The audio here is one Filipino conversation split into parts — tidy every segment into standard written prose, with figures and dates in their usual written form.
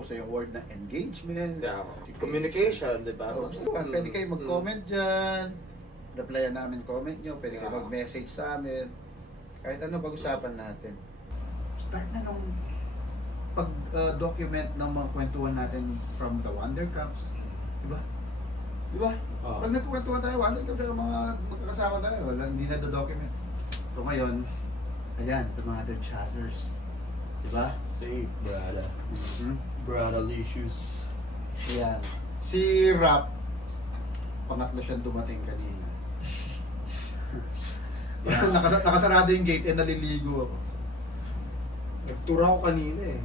uso yung word na engagement. Yeah. Communication, di ba? Pwede kayo mag-comment dyan. Replyan namin comment nyo. Pwede kayo mag-message sa amin. Kahit ano pag-usapan natin. Start na nung pag-document ng mga kwentuhan natin from the Wonder Cups. Diba? Diba? Pag nagkwentuhan tayo, Wonder Cups, mga magkakasama tayo. Wala, hindi na do-document. So ngayon, ayan, the mother chatters. Diba? Safe, brother. Brotherly issues. Ayan. Si Rap, pangatlo siyang dumating kanina. Nakasarado yung gate and naliligo ako. Nagtura ako kanina eh.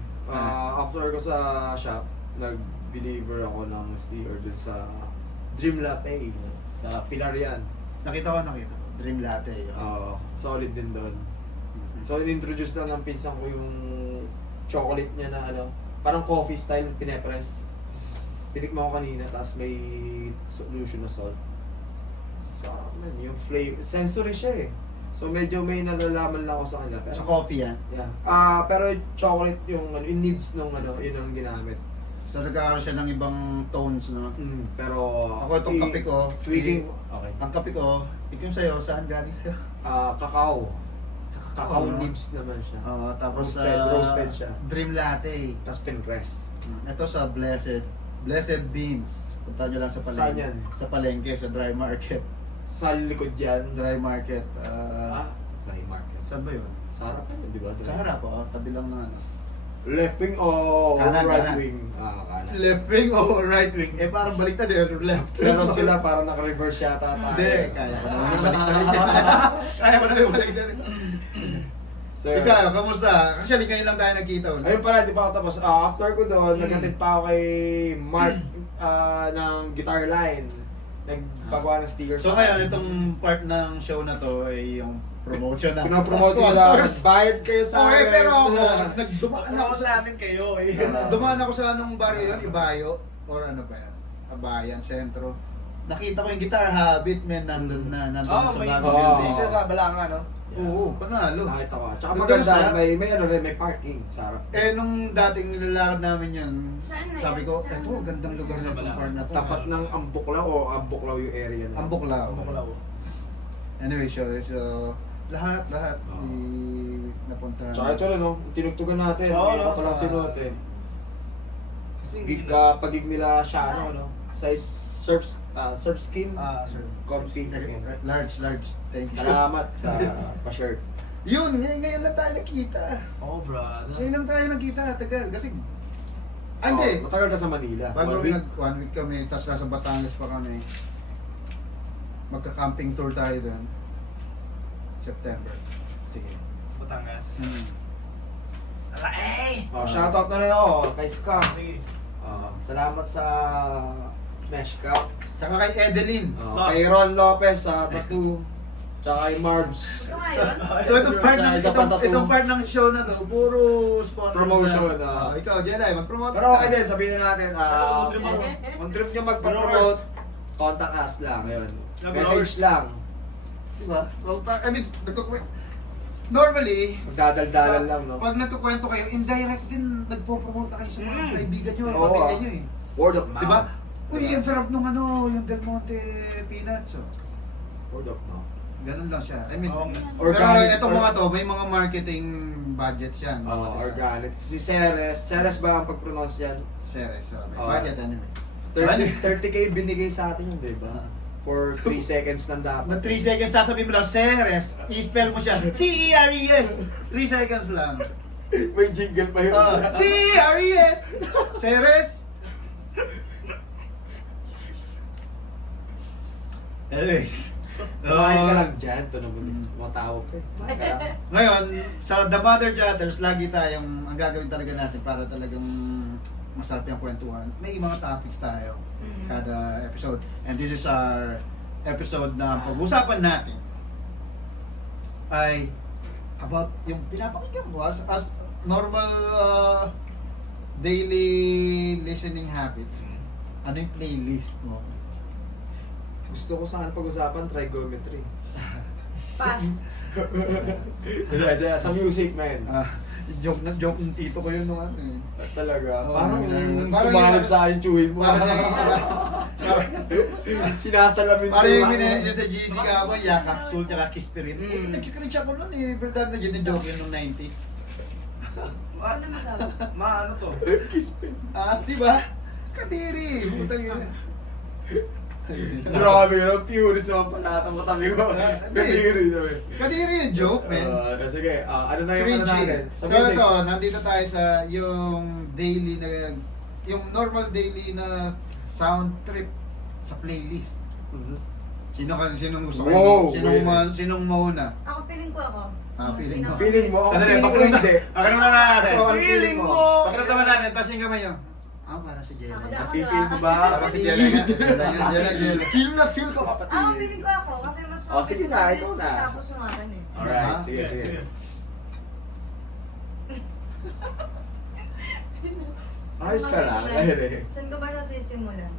After ko sa shop, nag-deliver ako ng steer dun sa Dream Latte sa Pilarian. Nakita ko. Dream Latte yun. Solid din doon. So, in-introduce lang ng pinsan ko yung chocolate niya na ano, parang coffee style, pinepress. Tinikman ko kanina, tapos may solution na salt. Sarap man, yung flavor. Sensory siya eh. So, medyo may nalalaman lang ako sa kanila. Pero, Sa coffee yan? yeah. Pero chocolate yung, yung nibs nung ano, yun ang ginamit. So nagkakaroon siya ng ibang tones, no? Pero, Ako itong kape ko, tweaking. Okay. ang kape ko, yung sa'yo, saan galing sa'yo? Cacao. Sa Cacao no? nibs naman siya. Tapos Roasted siya. Dream Latte. Tapos pinrest. Ito sa Blessed Beans. Punta nyo lang sa palengke. Saan yan? Sa palengke, sa dry market. Sa likod dyan. Dry market. Dry market. Saan ba yun? Sa harap yun, di ba? Sa harap, tabi lang na ano. Left wing o Kanan, right kanan. wing? Kanan. Left wing o right wing? Parang baliktad left wing. Pero sila parang naka-reverse yata tayo. Hindi, kaya ko naman yung baliktad. Kaya ko naman yung baliktad. So, Ikaw, kamusta? Actually, ngayon lang tayo nagkita ulit. ayun pala, di ba ako tapos? After ko doon, nagkatid pa ako kay Mark ng Guitar Line. Nagpagawa ng sticker So sa ngayon, akin. itong part ng show na to ay yung promotion na. Pinopromote ko na, bayad kayo sa Okay, akin. pero ako, dumaan ako sa... namin kayo eh. Dumaan ako sa anong barrio yun? Ibayo? Or ano pa yan? Abayan, sentro. Nakita ko yung Guitar Habit, man, nandun na sa may bagong Oo. building. isa sa Balanga, no? Oo, panalo. Nakita ko. Tsaka Yung maganda, kamusta? may ano rin, may parking sa harap. Nung dating nilalakad namin yun, Saan na sabi yan? ko, Saan? eto, gandang lugar na itong part na to. Tapat ng Ambuklaw o Ambuklaw yung area na. Ambuklaw. Bukalaw. Anyway, so lahat Oo. napunta. Tsaka ito rin, no? Tinugtugan natin. Oo, Hindi no? ko palang Sa- sinuot eh. Kasi Pag-gig nila siya, no? Size surf skin. sir. Comfy. Large. Thanks. Salamat sa pa-shirt. Yun, ngayon lang tayo nakita. Oh, brother. Ngayon lang tayo nakita, tagal. Kasi, hindi. Matagal ka sa Manila. Bago 1 week. one week kami, tapos nasa Batangas pa kami. Magka-camping tour tayo doon. September. Sige. Sa Batangas. Hmm. Ala, eh! Shoutout na rin ako kay Ska. Sige. Salamat sa Smash Cup. Tsaka kay Edeline. Kay Ron Lopez sa Tattoo. Tsaka kay Marbs. Ito ngayon? So itong part ng Isa pa tattoo. itong part ng show na to, puro sponsor. Promotion, na. Ikaw, Jelay, mag-promote. Pero okay din, sabihin na natin, trip mo. kung trip nyo magpa-promote, contact us lang. Ngayon. Message lang. Diba? Well, I mean, normally, Magdadaldalan lang, no? pag nagkukwento kayo, indirect din nagpo-promote na kayo sa mga kaibigan nyo, Oo, pamilya nyo eh. Word of mouth. Diba? Uy, ang sarap nung ano, yung Del Monte peanuts. Oh. Word of mouth. Ganun lang siya. I mean, Organic. pero itong mga to, may mga marketing budgets yan. Organic. Si Ceres ba ang pag-pronounce yan? Series, so may Oo. budget anyway. 30K binigay sa atin yun, di ba? For 3 seconds lang dapat. Mag 3 seconds sasabihin mo lang, Ceres, i-spell mo siya, C-E-R-E-S. 3 seconds lang. May jingle pa yun. C-E-R-E-S. Ceres. Anyways. Kumain ka lang dyan. Ito naman. Tumatawag ka eh. Kumain ka lang. Ngayon, sa The Mother Chatters, lagi tayong, ang gagawin talaga natin para talagang masarap yung kwentuhan. May mga topics tayo kada episode. And this is our episode na pag-usapan natin ay about yung pinapakinggan mo as normal daily listening habits. Ano yung playlist mo? Gusto ko saan pag-usapan, trigonometry. Pass. Sa music, man. Joke na joke ng tito ko yun nung ano eh. Talaga. Oo, Parang parang sumanib yun- sa akin, chewin mo. Sinasalamin Parang yung ko. yung sa GC ka mo, ya capsule tsaka kiss spirit. Nagkikaroon siya ko nun eh. Pero dami na dyan na joke yun nung 90s. Ano magagawa? Ano to? Kiss pin. Ah, di ba? Kadiri! Putang yun. Grabe yun. Purist naman pala. Tabi ko. Kadiri naman. Kadiri yung joke, man. Sige, ano na yung ano Cringy. natin? So ito, nandito tayo sa yung daily na, yung normal daily na sound trip sa playlist. Mhm. Sinong gusto Wow, kayo? Sinong mauna? Ako, feeling ko ako. Ah, feeling mo. Feeling mo? Ako Sandali, feeling ko pakiramdam- hindi. pakiramdam na natin. Ako, ang feeling mo. Pakiramdaman natin, tapos yung kamay nyo. Ah, para si Jelly. Ako Feel mo ba? Para si Jelly nga. Jelly. Feel na feel ko kapatid. Ako, feeling ko ako. Kasi mas Oh, sige na, ikaw na. Tapos yung akin eh. Alright, sige, sige. Ayos ka na. Ayun eh. Saan ko ba siya sisimulan?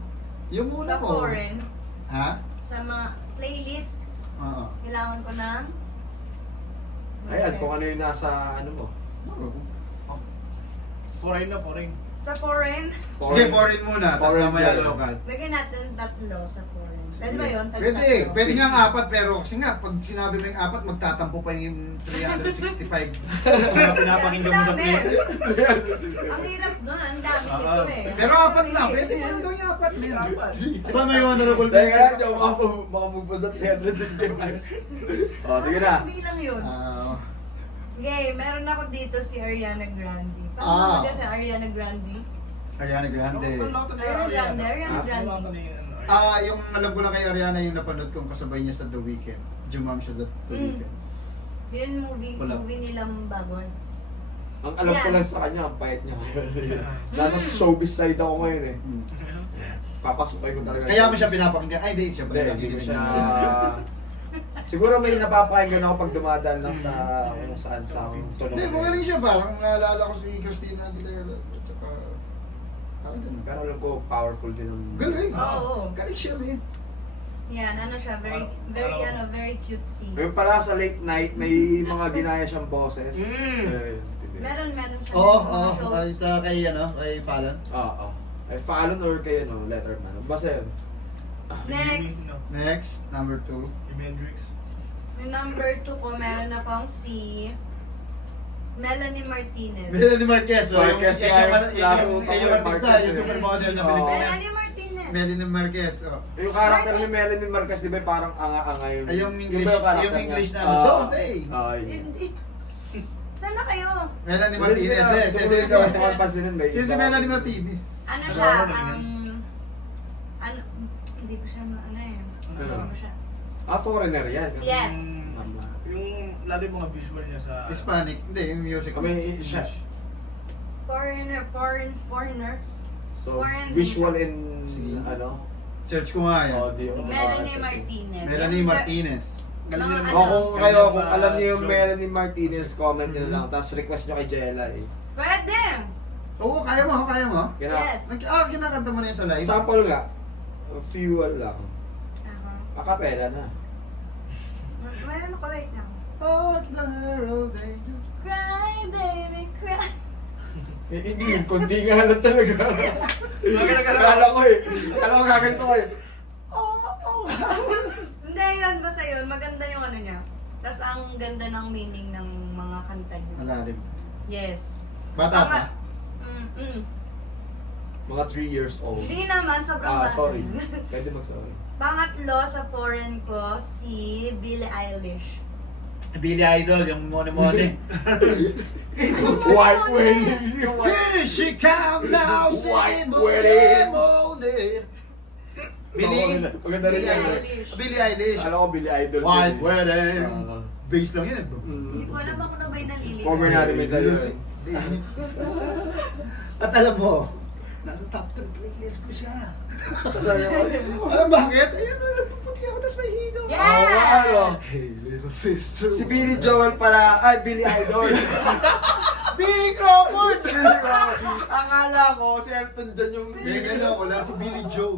Yung muna Sa ko. foreign, Ha? sa mga playlist, Oo. kailangan ko ng... Ayan, kung ano yung nasa ano mo. Foreign na, foreign. Sa foreign, Sige, foreign muna, tapos Foreign mamaya dyan. local. lagyan natin 3 sa foreign. Pwede ba yun? Pwede, pwede nga ang 4 pero kasi nga pag sinabi mo yung 4 magtatampo pa yung 365 mga pinapakinggan mo sa Ang play. Ang hirap doon, ang dami Oo. dito eh. Pero 4 lang, pwede mo lang daw yung 4 din. Di ba may honorable Teka lang, mention? di ako makamove pa sa 365. Oh, sige na. Bilang yun. Ah, Okay, meron ako dito si Ariana Grande. Ah. Paano ba si Ariana Grande? Ariana Grande. Ariana Grande. Ah, yung alam ko lang kay Ariana yung napanood kong kasabay niya sa The Weeknd. Jumam siya The Weeknd. Yun movie nilang bago. Ang alam ko Yan. lang sa kanya, ang pahit niya ngayon. Nasa showbiz side ako ngayon eh. Hmm. Papasukay ko talaga. Kaya mo siya pinapakinggan. Ay, di siya ba? Hindi ko siya... Siguro may napapakinggan ako pag dumadaan lang sa kung saan sa tunog. Hindi, magaling siya. Parang naalala ko si Christina Aguilera. At saka... Parang ganun. Pero alam ko, powerful din ang... Galing. Oo. Galing siya, man. Yan, ano siya, very cutesy. Yung pala sa late night, may mga ginaya siyang boses. Mm. Meron siya. Oo, sa mga oo. shows. Sa kay, kay Fallon. Oo. Ay, Fallon or kay ano, Letterman. Basta yun. Next, Next, number 2. Jimi Hendrix. yung number 2 ko, meron akong si Melanie Martinez. Melanie Marquez. Marquez, yung laso yung tayo, artista, Marquez, yung eh. supermodel na Oo. Pilipinas. Melanie Martinez. Melanie Marquez, oh. Yung character ni Melanie Marquez, di ba parang anga-anga yun? Ay, yung English, ba character yung English niya? na ano, don't eh. Ay. Hindi. Saan na kayo? Melanie Martinez, eh. Tumuloy sa mga pansinin, may Sino si iba. Melanie Martinez? Ano Ano siya? ba yun? Ano, hindi ko siya ano eh. Ano? Ano siya? Ah, foreigner yan. Yes. Tama. Yung lalo yung mga visual niya sa... Hispanic. Hindi, yung music. Kami, siya. Foreigner. So, Foreign visual singer. and, Sige. ano? Search ko nga yan. Audio. Melanie Martinez. Melanie Martinez. Galing din Mga naman. O kung kayo, Galing kung pa alam niyo yung show. Melanie Martinez, comment nyo na lang. Tapos request nyo kay Jella eh. Pwede! Oo, kaya mo, kaya mo. Yes. Kinakanta mo na yun sa live. Sample nga. Fuel lang. Ako. Acapella na. Meron ako, wait lang. Oh, the world day. Cry, baby, cry. Eh, hindi yun, kundi nga lang talaga. Kala ko eh. Kala ko kaganito ko eh. Hindi, yun. Basta yun. Maganda yung ano niya. Tapos ang ganda ng meaning ng mga kanta niya. Malalim. Yes. Bata pa. Mga 3 years old. Hindi naman, sobrang Ah, bata. sorry. Pwede mag-sorry. Pangatlo sa foreign ko, si Billie Eilish. Billy Idol, yung money-money. White wedding. Here she come now, White singing wedding. money. Billy, Maganda rin Billie yan eh. Eilish. Billy Eilish. Alam ko Billy Idol. White din eh. wedding. Ah. Bass lang yun. Hindi ko alam ako na ba'y nalilito. Cover natin minsan yun. At alam mo, nasa top 3 playlist ko siya. Alam bakit? Ayan na, nagpuputi ako, tapos may higaw. Yes! Oo nga, ano? Hey, little sister. Si Billy Joel pala, ay Billy Idol. Billy Crawford! Billy Crawford. Akala ko si Elton John yung... Hindi, ako lang si Billy Joe.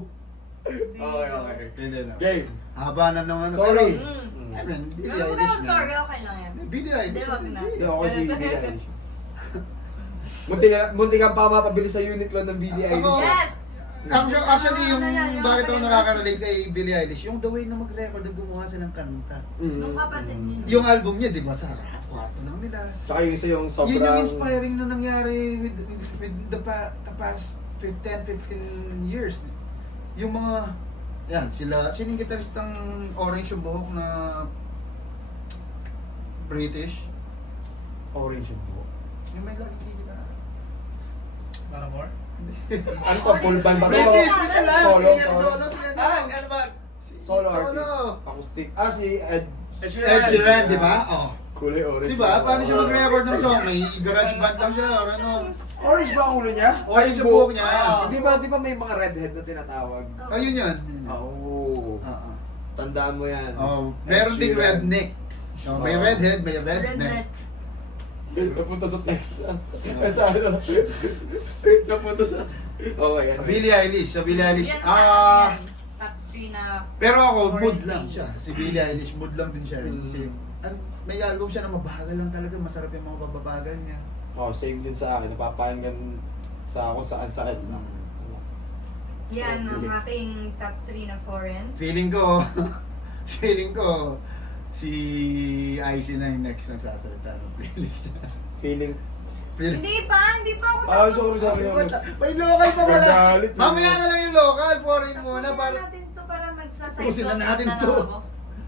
Okay, okay. Hindi na. Game. Haba na naman. Sorry. Mm. I mean, Billy Pero Eilish mag-sorry, na. okay lang yan. Billy Eilish. Hindi, wag na. Hindi, ako si Billy Eilish. Munti kang pa mapabili sa Uniqlo ng Billie Ako- Eilish. Yes! Actually, yung Ano yan, yung bakit ako kapatid nakaka-relate kay Billie Eilish, yung the way na mag-record at gumawa silang kanta. Nung kapatid niya. Yung album niya, di ba, sarap, kwarto lang nila. Tsaka yung isa yung sobrang... Yun yung inspiring na nangyari with the past 10-15 years. Yung mga, yan, sino yung gitaristang orange yung buhok na British? Orange yung buhok. Yung may laging gitara. Paramore? Ano to? Full band ba to? British, sila. Solo, Sila, solo. sila. Ano ba? Solo artist. Acoustic. Si Ed. Ed Ed Sheeran, di ba? Oh. Kulay orange. Di ba? Paano siya mag-record ng song? May garage band lang siya or ano? Orange ba ang ulo niya? Orange Ay, ang buhok niya. Di ba may mga redhead na tinatawag? Ayun yun. Oo. Oo. Tandaan mo yan. Oh, meron Ed ding Sheeran. redneck. Oh, may Oo. redhead, may Redneck. redneck. Napunta sa Texas. Sa ano? Napunta sa... Okay, yan. Billie Eilish, sa Billie Eilish. Yan Ah, yan. Top 3 na... pero ako, mood Orange lang Days. siya. Si Billie Eilish, mood lang din siya. Mm. Kasi, may album siya na mabagal lang talaga. Masarap yung mga babagal niya. Oh, same din sa akin. Napapahinggan sa ako saan-saan lang. Yan ang Bilik. aking top 3 na foreign. Feeling ko, si Icy na yung next nagsasalita ng playlist niya. Feeling... Hindi pa ako Ah, tapos. sorry. May local pa wala. Nagalit eh. Mamaya na lang yung local, foreign muna Tapusin para... natin to para magsa-side Tapusin na comment natin na to. lang ako.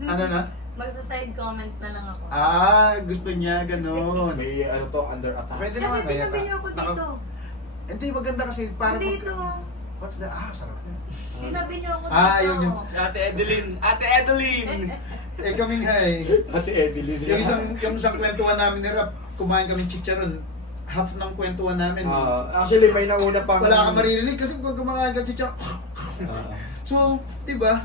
Ano na? Magsa-side comment na lang ako. Gusto niya, ganun. May ano to, under attack. Pwede Kasi naman, kaya tinabi ka- niyo ako naka- dito. Hindi, maganda kasi para Dito. What's the... sarap na. Tinabi niyo ako dito. Yun. Si Ate Edeline! Ate Edeline! Kami nga eh. Ate Evelyn. Yung isang kwentuhan namin ni Rap, kumain kami chicharon. Half ng kwentuhan namin. Actually, may nauna pang... Wala ka maririnig kasi kung kumakain ka chicharon. So, di ba?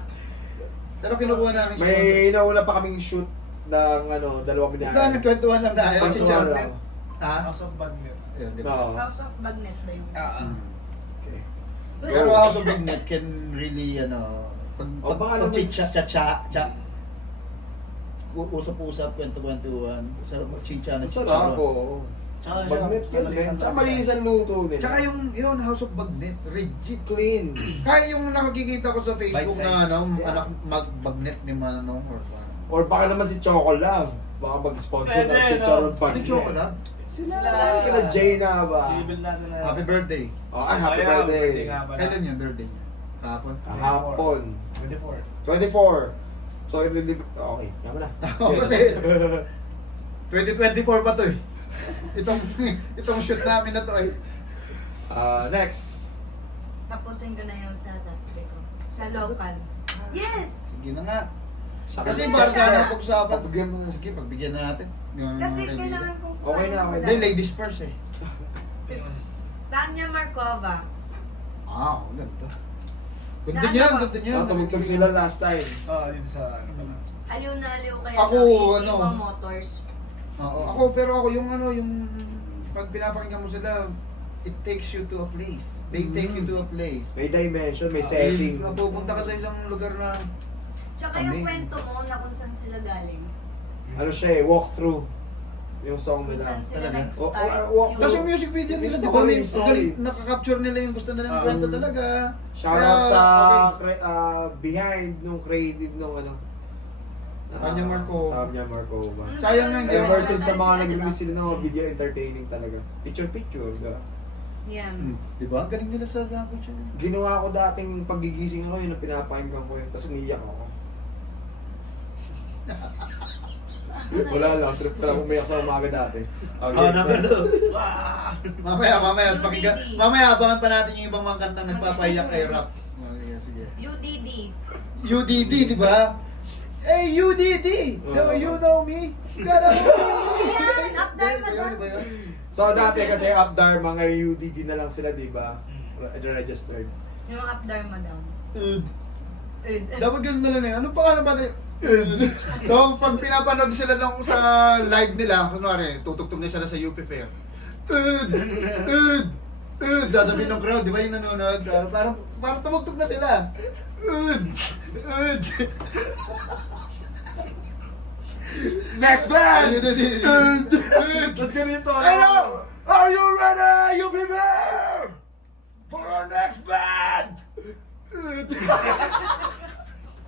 Pero kinukuha namin siya. May nauna pa kaming shoot ng ano, 2 Basta minutes. nagkwentuhan lang tayo. Pagsuhan Chicharon. lang. Ha? House of Bagnet. Ayun, di ba? No. House of Bagnet ba yun? Okay. Pero House of Big Net can really, pag baka naman- cha usap-usap, kwento-kwentuhan, sarap mag-chicha na Sarap po. Bagnet yun, men. Tsaka malinis ang luto nila. Tsaka yun, House of Bagnet, rigid. clean. Kaya yung nakikita ko sa Facebook Bite na size. Yeah. anak mag-bagnet ni Manong or what. Or baka naman si Choco Love. Baka mag-sponsor ng Pwede, Chicharon no? Bagnet. Ano yung chocolate? Sila Sila. kila Jay na ba? Bibili natin na... Happy birthday. Oh, ay, happy Ay, birthday. nga pala. Kailan yung birthday niya? Kahapon? Kahapon. 24. 24. So, okay, yaman na. Oo, kasi 2024 pa to eh. Itong shoot namin na to eh. Next. Tapusin ko na yung sa tatlo ko. Sa local. Yes! Sige na nga. Sa Kasi Kasi para siya- sa pag-usapan. Pagbigyan mo na. Sige, pagbigyan na natin. Yung Kasi kaibigan. kailangan kong Okay na, okay na. Hindi, ladies first eh. Tanya Markova. Ganda. Ganda niya, ganda niya. Tumugtog sila last time. Dito sa... ano pala. Aliw na aliw kaya Ako, sa ano? Iba Motors. Oo, pero ako yung pag pinapakinggan mo sila, it takes you to a place. They take you to a place. May dimension, may setting. Mapupunta ka sa isang lugar na Tsaka yung Amazing. kwento mo na kung saan sila galing. Ano siya eh, walkthrough. Yung song Kung nila. saan sila Talaga? nag-start. walk yung- kasi yung music video nila, Yung di ba, story, may story. nakaka-capture nila yung gusto nilang kwento talaga. Shoutout Kaya, sa okay. behind nung creative nung ano. Tanya Markova. Tanya Markova. Sayang nga, hindi Ever ako- since sa mga Diba? nag-release sila ng mga video entertaining talaga. Picture-picture. Diba? Yan. Di ba? Galing nila sa language yun. Ginawa ko dating pagigising ako, yun ang pinapakinggan ko yun. Tapos umiyak ako. Wala lang, trip ko lang umiyak sa umaga dati. Okay, Number next. 2. Mamaya, UDD. mamaya abangan pa natin yung ibang mga kantang nagpapayak kay Rap. Sige. UDD. UDD, di ba? Hey, UDD! No, you know me? Kala mo Yan, up there pa Yun, doon. di ba yun? So dati kasi up there, mga UDD na lang sila, di ba? Registered. Yung up there mo daw. Dapat ganun na lang eh. Ano pa ba tayo? So, pag pinapanood sila nung sa live nila, kunwari, tutugtog na sila sa UP Fair. Sasabihin ng crowd, di ba yung nanonood? Parang tumugtog na sila. Next band! Tapos ganito. Ano? Are you ready, you people? For our next band!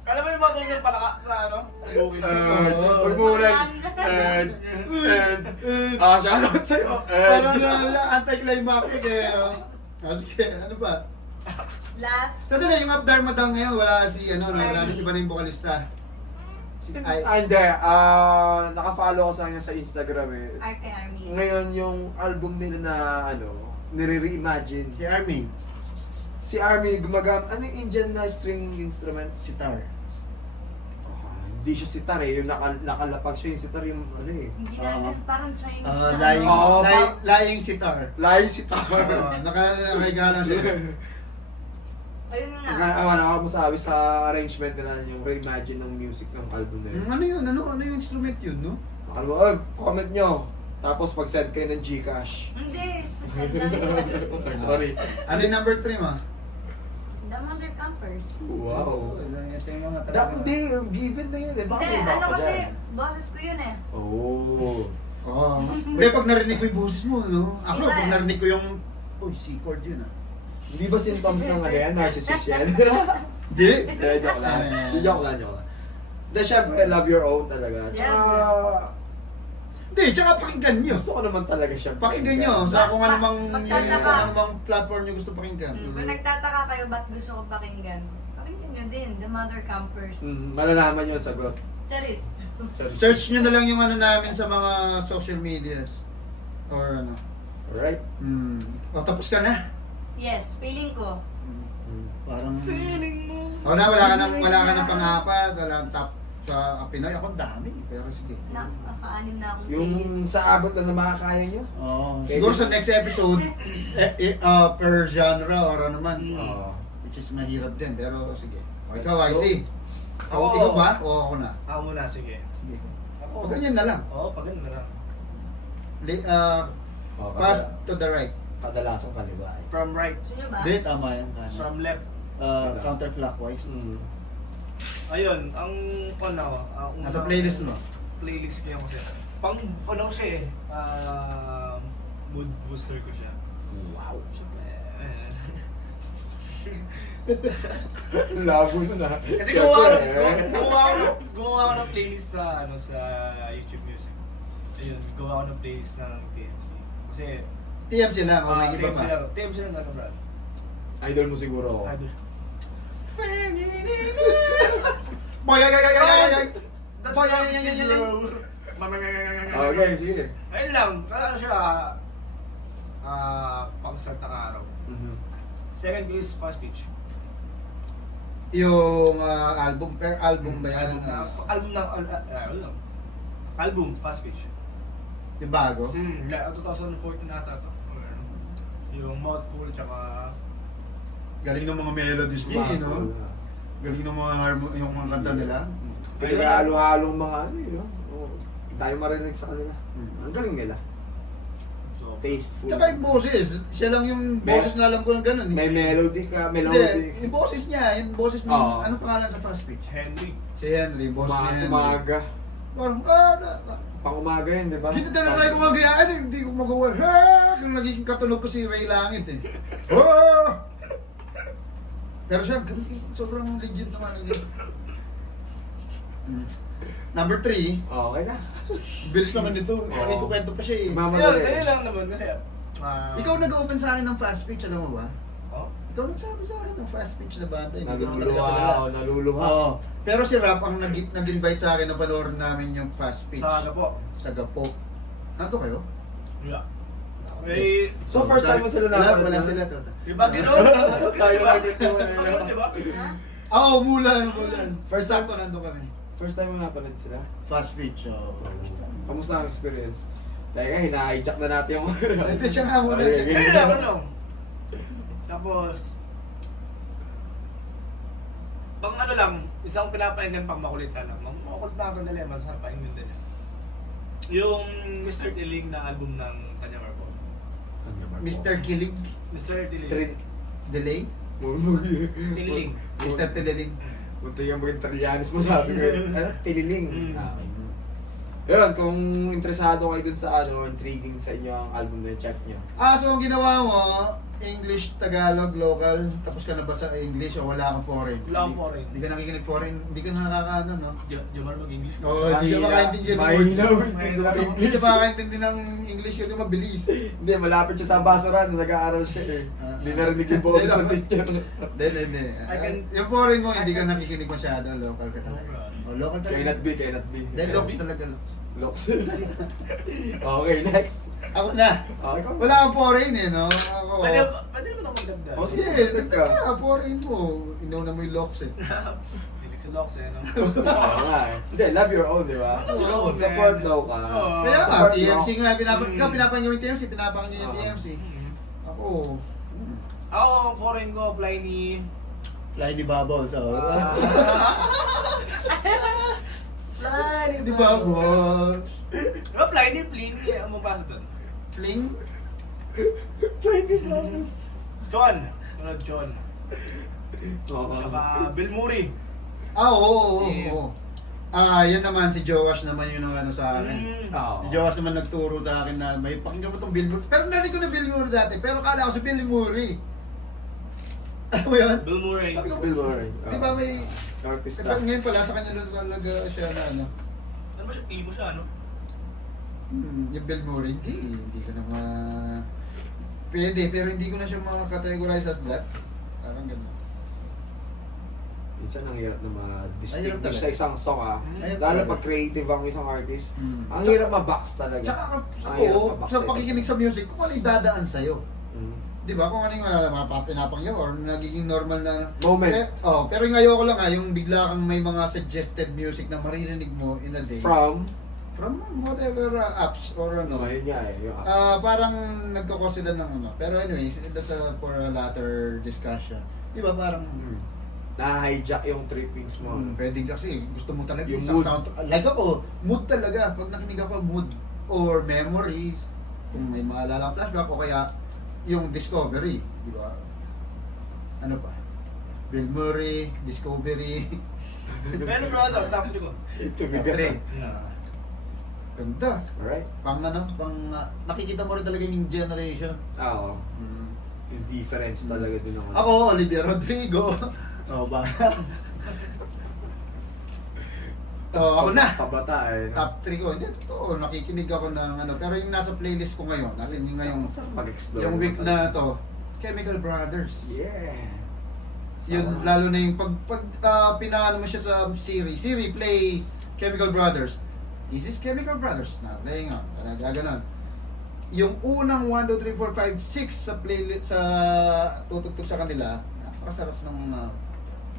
Alam mo yung mga tulad palaka sa ano? Bukid. Pag muulan. Shoutout sa'yo. Parang anti-climactic eh. Sige, ano ba? Last. Sa dala, yung Up Dharma Down ngayon, wala si, wala iba na yung vocalista. Si Hindi, naka-follow ko sa kanya sa Instagram eh. Arte Army. Ngayon yung album nila na nire-reimagine. si Army, Si Army gumagamit, ano yung Indian na string instrument? sitar. Hindi siya sitar eh, yung nakalapag siya, yung sitar yung ano eh. Hindi na, parang Chinese na. Lying, Oo, lying sitar. Lying sitar. Nakahiga lang siya. Ayun na. Ano ako masabi sa arrangement nila yung reimagine ng music ng album nila. Ano yun? Ano yung instrument yun, no? Nakalawa, comment nyo. Tapos mag-send kayo ng Gcash. Hindi, sasend lang yun. Sorry. Ano yung number 3 mo? The Mother Campers. Wow. Ito yung mga Hindi, given na yun eh. Bakit Hindi, iba ano pa kasi, dyan? boses ko yun eh. Oh. Oo. Hindi, pag narinig ko yung boses mo, no? Ako, Iba pag eh. narinig ko yung... Uy, C-chord yun, ah. Hindi ba symptoms ng ano yan? Narcissist yan? Hindi. Hindi, joke lang. Joke lang. Hindi, syempre, love your own talaga. Yes. Tsaka, Hindi, tsaka pakinggan nyo. gusto ko naman talaga siya. Pakinggan nyo sa kung ano mang, Magtataka. kung ano mang platform nyo gusto pakinggan. Kung nagtataka kayo ba't gusto ko pakinggan, pakinggan nyo din, The Mother Campers. Malalaman yung sagot. Charis. Search nyo na lang yung ano namin sa mga social medias. Or ano. Alright? O, tapos ka na. Yes, feeling ko. Parang... Feeling mo. Wala ka ng pang-apat, wala kang top sa Pinoy. Ako ang dami, pero sige. Nakaka-anim na akong Yung playlist. sa abot lang na makakaya nyo? Oo. Siguro sa next episode, per genre or ano man. Oo. Which is mahirap din, pero sige. O, ikaw, Let's go. IC. Oo. Ikaw ba? O ako na? Ako muna, sige. Sige. Ako. O, ganyan na lang. Oo, pag ganun na lang. Pass to the right. Kadalasang kaliwa eh. From right, Sino ba? Hindi, tama yan. from left. Counterclockwise. Ayun, ang ano, ang Nasa unang playlist mo. Playlist niya kasi. Pang ano ko siya eh. Mood booster ko siya. Wow. Eh, Labo yun ah. Kasi gumawa ko ng playlist sa ano sa YouTube Music. Ayun, gumawa ko ng playlist ng TMC. Kasi TMC lang, o may iba pa. TMC lang ano, Brad. Idol mo siguro ako. Idol. Boy, ay, ay, ay, ay, ay, ay. That's Boy, not ay, ay, ay, ay, ay. Okay, sige. Ayun lang, ano siya, pang-start ng araw. Second is fast pitch. Yung album, per album ba yan? Album, fast pitch. Yung bago? 2014 ata to. Yung Mouthful, tsaka Galing ng mga melodies niya, eh, no? Galing ng mga yung mga kanta nila. Pinag-halo-halong mga ano yun, no? Oo. Tayo marinig sa kanila. Ang galing nila. so, Tasteful. Tsaka yung boses, siya lang yung boses na alam ko ng ganun. May melody ka, Hindi, melody. yung boses niya, yung boses ng, Oo. anong pangalan sa fast pitch? Henry. Si Henry, yung boses ni Henry. Umaga. Parang, Pang umaga yun, di ba? hindi na ko magayaan, hindi ko magawa. Ha! Kung nagiging katunog ko si Ray Langit eh. Oh! Pero siya, sobrang legit naman. Number 3, Okay na. bilis naman nito. May kwento pa siya eh. Ayun lang naman kasi, Ikaw nag-open sa akin ng fast pitch, alam mo ba? oh? Ikaw nagsabi sa akin ng fast pitch na banda. Hindi ko Naluluha talaga ako, naluluha. Oo. Pero si Rap ang nag-invite sa akin na panoorin namin yung fast pitch. Sa aga po. Sa Gapo. Nandito kayo? Wala. Eh, So first time mo sila napanood Wala na? sila. di ba gano'n? Tayo nagkwentuhan na yun. Di ba? Ha? Oo, mulan. First time to nandito kami. First time mo napanood sila? Fast pitch, oo. Kamusta ang experience? Teka, hina-hijack na natin yung... Hindi siya nga muna. Okay, Ayun lang, ano. Tapos, pang ano lang, isang pinapakinggan pang makulit ka lang. Makulit na ako nila, masarap pakinggan din yan. Yung Mr. Tiling na album ng Tanya Marco. Mr. Kilig. Mr. Tiling. Delay. Tililing. Mr. Tililing. Punta yung mga Italianis mo sabi ko. Ano? Tililing. Mm. Okay. Yun, kung interesado kayo dun sa intriguing sa inyo ang album na check nyo. So ang ginawa mo, English, Tagalog, local, tapos ka na ba sa English o wala kang foreign? Wala akong foreign. Hindi ka nakikinig foreign, hindi ka nakakaano, no? Jomar mag-English. Oo, hindi ka makaintindi ng Mahinaw. Hindi siya makakaintindi ng English kasi mabilis. Hindi, malapit siya sa basuran, nag-aaral siya eh. Hindi narinig yung boses ng teacher. Hindi. I can- Yung foreign mo, hindi ka nakikinig masyado, local ka talaga. O, local talaga. Cannot be. Hindi, locks talaga, locks. Locks. Okay, next. Ako na. Okay, ikaw. Wala kang foreign eh, no? Ako. Pwede naman ako magdagdag. Oh, Sige, dagdag foreign mo. Inauna mo yung locks eh. Hilig sa locks eh, no? Oo nga eh. Hindi, love your own, di ba? Oo, Support man. local. Oo. Kaya nga, Support TMC locks. nga, pinapakinggan mo yung TMC, pinapakinggan yung Oo. TMC. Mhm. Ako, Ako, foreign ko, apply ni... fly ni Babaw sa Fly Di ba, boss? Apply ni Pliny, ano ba doon? Fling? John. Ano, John. Oo. Saka Bill Murray. Oo. Yeah. Yan naman, si Joash naman yun ang ano sa akin. Oo. Si Joash naman nagturo sa akin na may pakinggan mo itong Bill Murray. Pero narinig ko na Bill Murray dati, pero kala ko si Bill Murray. Alam mo yun? Bill Murray. Sabi ko, Bill Murray. Di ba may... Artista. Pero ngayon pala, sa kanya lang talaga siya na ano. Ano ba siya? Imo siya, ano? Yung Bill Murray, hindi ko na Pwede, pero hindi ko na siya makategorize as that. Parang gano'n. Minsan ang hirap na Ang hirap ma-distinguish talaga. sa isang song Ayun Lalo talaga. pag creative ang isang artist. Mm. Ang hirap ma-box talaga. Tsaka Ang hirap ako, ma-box sa isang- pakikinig sa music, kung ano yung dadaan sa'yo. Mm. Di ba? Kung ano yung pinapangyaw or nagiging normal na... Moment. Pero yung ayoko lang yung bigla kang may mga suggested music na maririnig mo in a day. From? From whatever apps or ano. Ayun nga eh. Yung apps. Parang nagkakos sila ng ano. Pero anyway, that's for a later discussion. Di ba parang... Na-hijack yung trippings mo. Pwede kasi gusto mo talaga Yung isang mood. sound. Like ako, mood talaga. Pag nakinig ako, mood or memories. Kung may maalala kang flashback o kaya yung Discovery. Di ba? Ano pa? Bill Murray, Discovery. Pero brother, tapos ko. Tumigas Three. ah. Ganda. Alright. Nakikita mo rin talaga yung generation. Oo. Yung difference talaga din ako. Ako, Olivia Rodrigo. Ba? Ako na. Pabata eh. No? Top 3 ko. Hindi, totoo. Nakikinig ako ng ano. Pero yung nasa playlist ko ngayon, nasa yung ngayong, Masarap mag-explore. yung week naman na talaga. to, Chemical Brothers. Yeah. Yun, Sama. lalo na yung pag pinaano mo siya sa Siri, play Chemical Brothers. This is Chemical Brothers. Na, play nga. Talaga ganon. Yung unang 1, 2, 3, 4, 5, 6 sa playlist, sa tutugtog sa kanila, napakasarap ng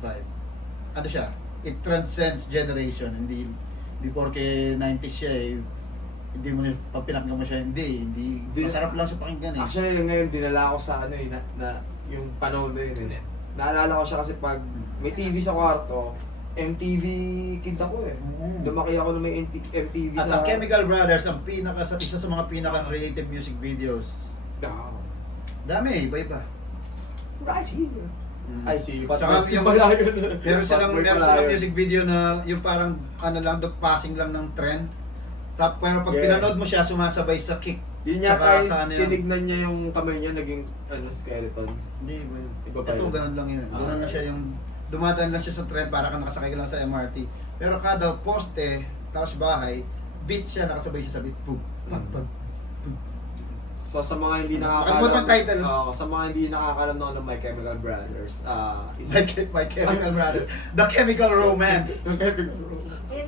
vibe. Ano siya? It transcends generation. Hindi porke 90s siya eh. Hindi mo pag pinakinggan mo siya, hindi. Masarap lang siya pakinggan eh. Actually, yung ngayon dinala ko sa ano eh, na yung panahon na yun eh. Naalala ko siya kasi pag may TV sa kwarto, MTV kid ako eh. Lumaki ako na may MTV At sa... ang Chemical Brothers, ang isa sa mga pinaka-creative music videos. Ah. Dami, iba-iba. Right here. Ay, si Pat Tsaka Westy yung- pala yun. Meron silang Fatboy pala yun. music video na yung parang ano lang, the passing lang ng trend. Pero pag Yeah. pinanood mo siya, sumasabay sa kick. Yun yata Saka yung sa ano yun. tinignan niya yung kamay niya, naging skeleton. Hindi, iba yun. Iba pa Ito, yun. ganun lang yun. Ah. Ganun lang siya yung, dumadaan lang siya sa trend para ka nakasakay ka lang sa MRT. Pero kada poste, tapos bahay, beat siya, nakasabay siya sa beat. Boom, pag, pag. So sa mga hindi Nakalimutan nakakalam, ang title. sa mga hindi nakakalam noon ng My Chemical Brothers, My Chemical Brothers. The Chemical Romance. Yun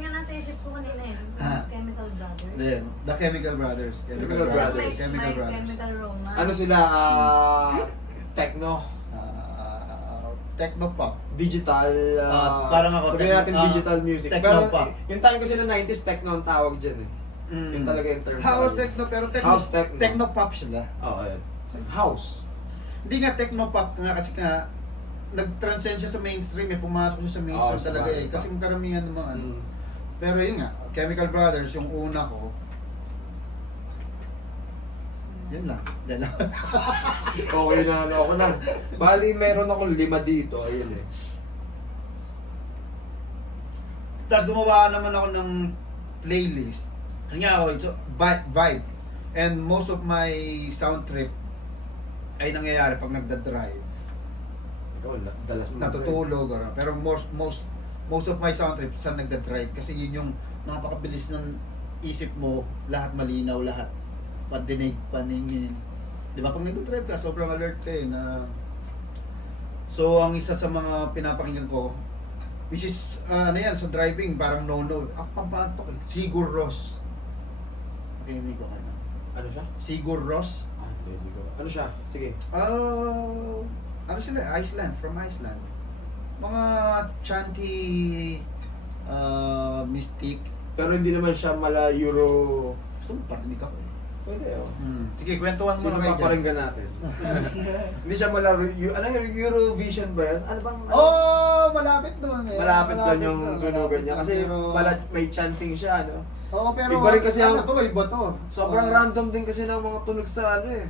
nga nasa isip ko kanina eh. Ah. Chemical Brothers. Yeah, The Chemical Brothers. Chemical Brothers. My Chemical Brothers. Chemical Romance. Ano sila, techno, Techno pop. digital, parang ako, sabihin natin techno- digital music. techno Pero pop. yung time kasi ng 90s, techno ang tawag dyan eh. Yun talaga yung term. House sa kanya. techno, pero techno, House techno. techno pop sila. Oo, yun. House. Hindi nga techno pop nga kasi nga nag-transcend siya sa mainstream eh, pumasok siya sa mainstream Oo, talaga sabagay eh. pa. Kasi yung karamihan ng mga ano. Mm. Pero yun nga, Chemical Brothers, yung una ko, yun lang. Yan lang. Okay na, ano ako na. Bali, meron akong 5 dito. Ayun eh. Tapos gumawa naman ako ng playlist Kanya ako, so, vibe. And most of my sound trip ay nangyayari pag nagda-drive. Ikaw, dalas mo Natutulog. Or, pero most of my sound trips sa nagda-drive kasi yun yung napakabilis ng isip mo, lahat malinaw, lahat padinig, paningin. Di ba pag nagda-drive ka, sobrang alert ka eh na... So, ang isa sa mga pinapakinggan ko, which is, ano yan, sa driving, parang no-no. Pambantok eh. Sigur Rós. Nakinig ko kayo. Ano siya? Sigur Rós. Hindi ko. Ano siya? Sige. Ano sila? Iceland, from Iceland. Mga chanty, mystic. Pero hindi naman siya mala Euro... Gusto mo parinig ako eh. Pwede, oh. Sige, kwentuhan mo Sino na kayo dyan. paparinggan natin? Hindi siya mala... Ano yung Eurovision ba yun? Ano bang... Oh, malapit doon eh. Malapit doon yung tunugan niya. Kasi Pero- may chanting siya, no? Oo, pero Iba rin kasi ano ang- to, iba to. Sobrang Oo. random din kasi ng mga tunog sa ano eh.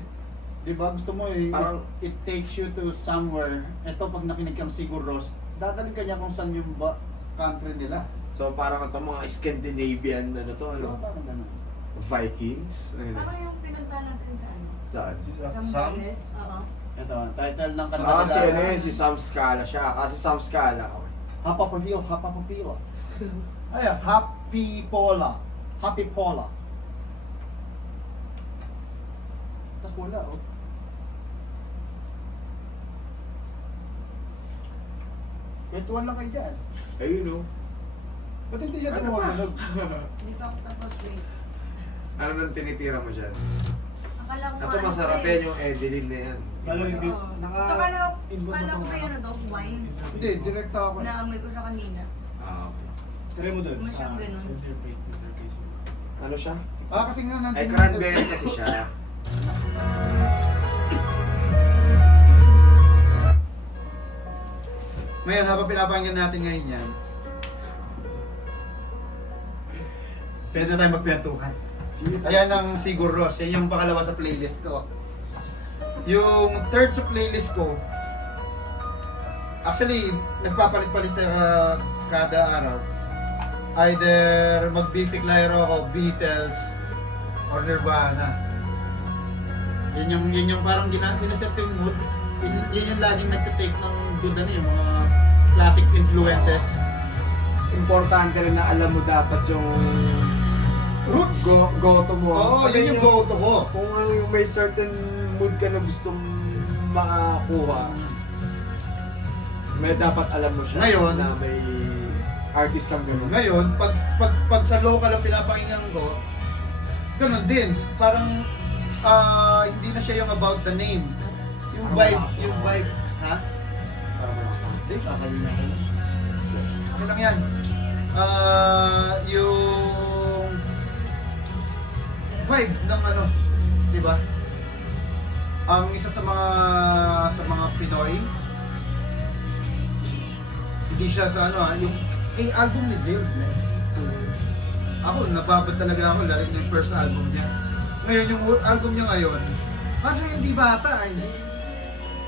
Di ba gusto mo eh, Parang- it takes you to somewhere. Ito pag nakinig kang Sigur Rós, dadaling ka niya kung saan yung country nila. So parang ito mga Scandinavian ano to, ano? Parang ganun. Vikings. Ano yun? Parang yung pinunta natin sa ano? Saan? Zambales. Oo. Ito, title ng kanta Ah, nila. si ano yun, si Sam Scala siya. Kasi Sam Scala. Hapapapila. Ay, Happy Pola. Tapos wala, oh. Kwentuhan lang kayo dyan. Ayun no. Ba't hindi siya Ano tumutunog? Hindi pa ako tapos, wait. Ano nang tinitira mo dyan? Akala ko Ito masarap yan yung Edeline na yan. Kala yung Oo. Akala ko may ano daw, wine. Hindi, direkta ako. Naamoy ko siya kanina. Ah, okay. Try mo doon. Masyang ganun. Ano siya? Kasi nga nandun. Ay, cranberry kasi siya. Ngayon, habang pinapakinggan natin ngayon yan, pwede na tayo magpintuhan. Ayan ang Sigur Rós. Yan yung pangalawa sa playlist ko. Yung third sa playlist ko, actually, nagpapalit-palit sa kada araw. Either mag-Biffy Clyro ako, Beatles, or Nirvana. Yun yung parang sinaset yung mood. Yun yung laging nagtitake ng good ano yung mga classic influences. Importante rin na alam mo dapat yung Roots! go-to mo. Oo, Ano yun yung go-to ko. Kung ano yung may certain mood ka na gustong makakuha, may dapat alam mo siya. Ngayon, na may artist kang gano'n. Ngayon, pag sa local ang pinapakinggan ko, ganun din. Parang hindi na siya yung about the name. Yung vibe. Ha? Hindi, kakain na ko. Ano lang yan? Yung vibe ng ano, di ba? Ang isa sa mga Pinoy, hindi siya sa ano, yung album ni Zild, man. Ako, nababad talaga ako, lalo yung first album niya. Ngayon, yung album niya ngayon, parang hindi bata eh.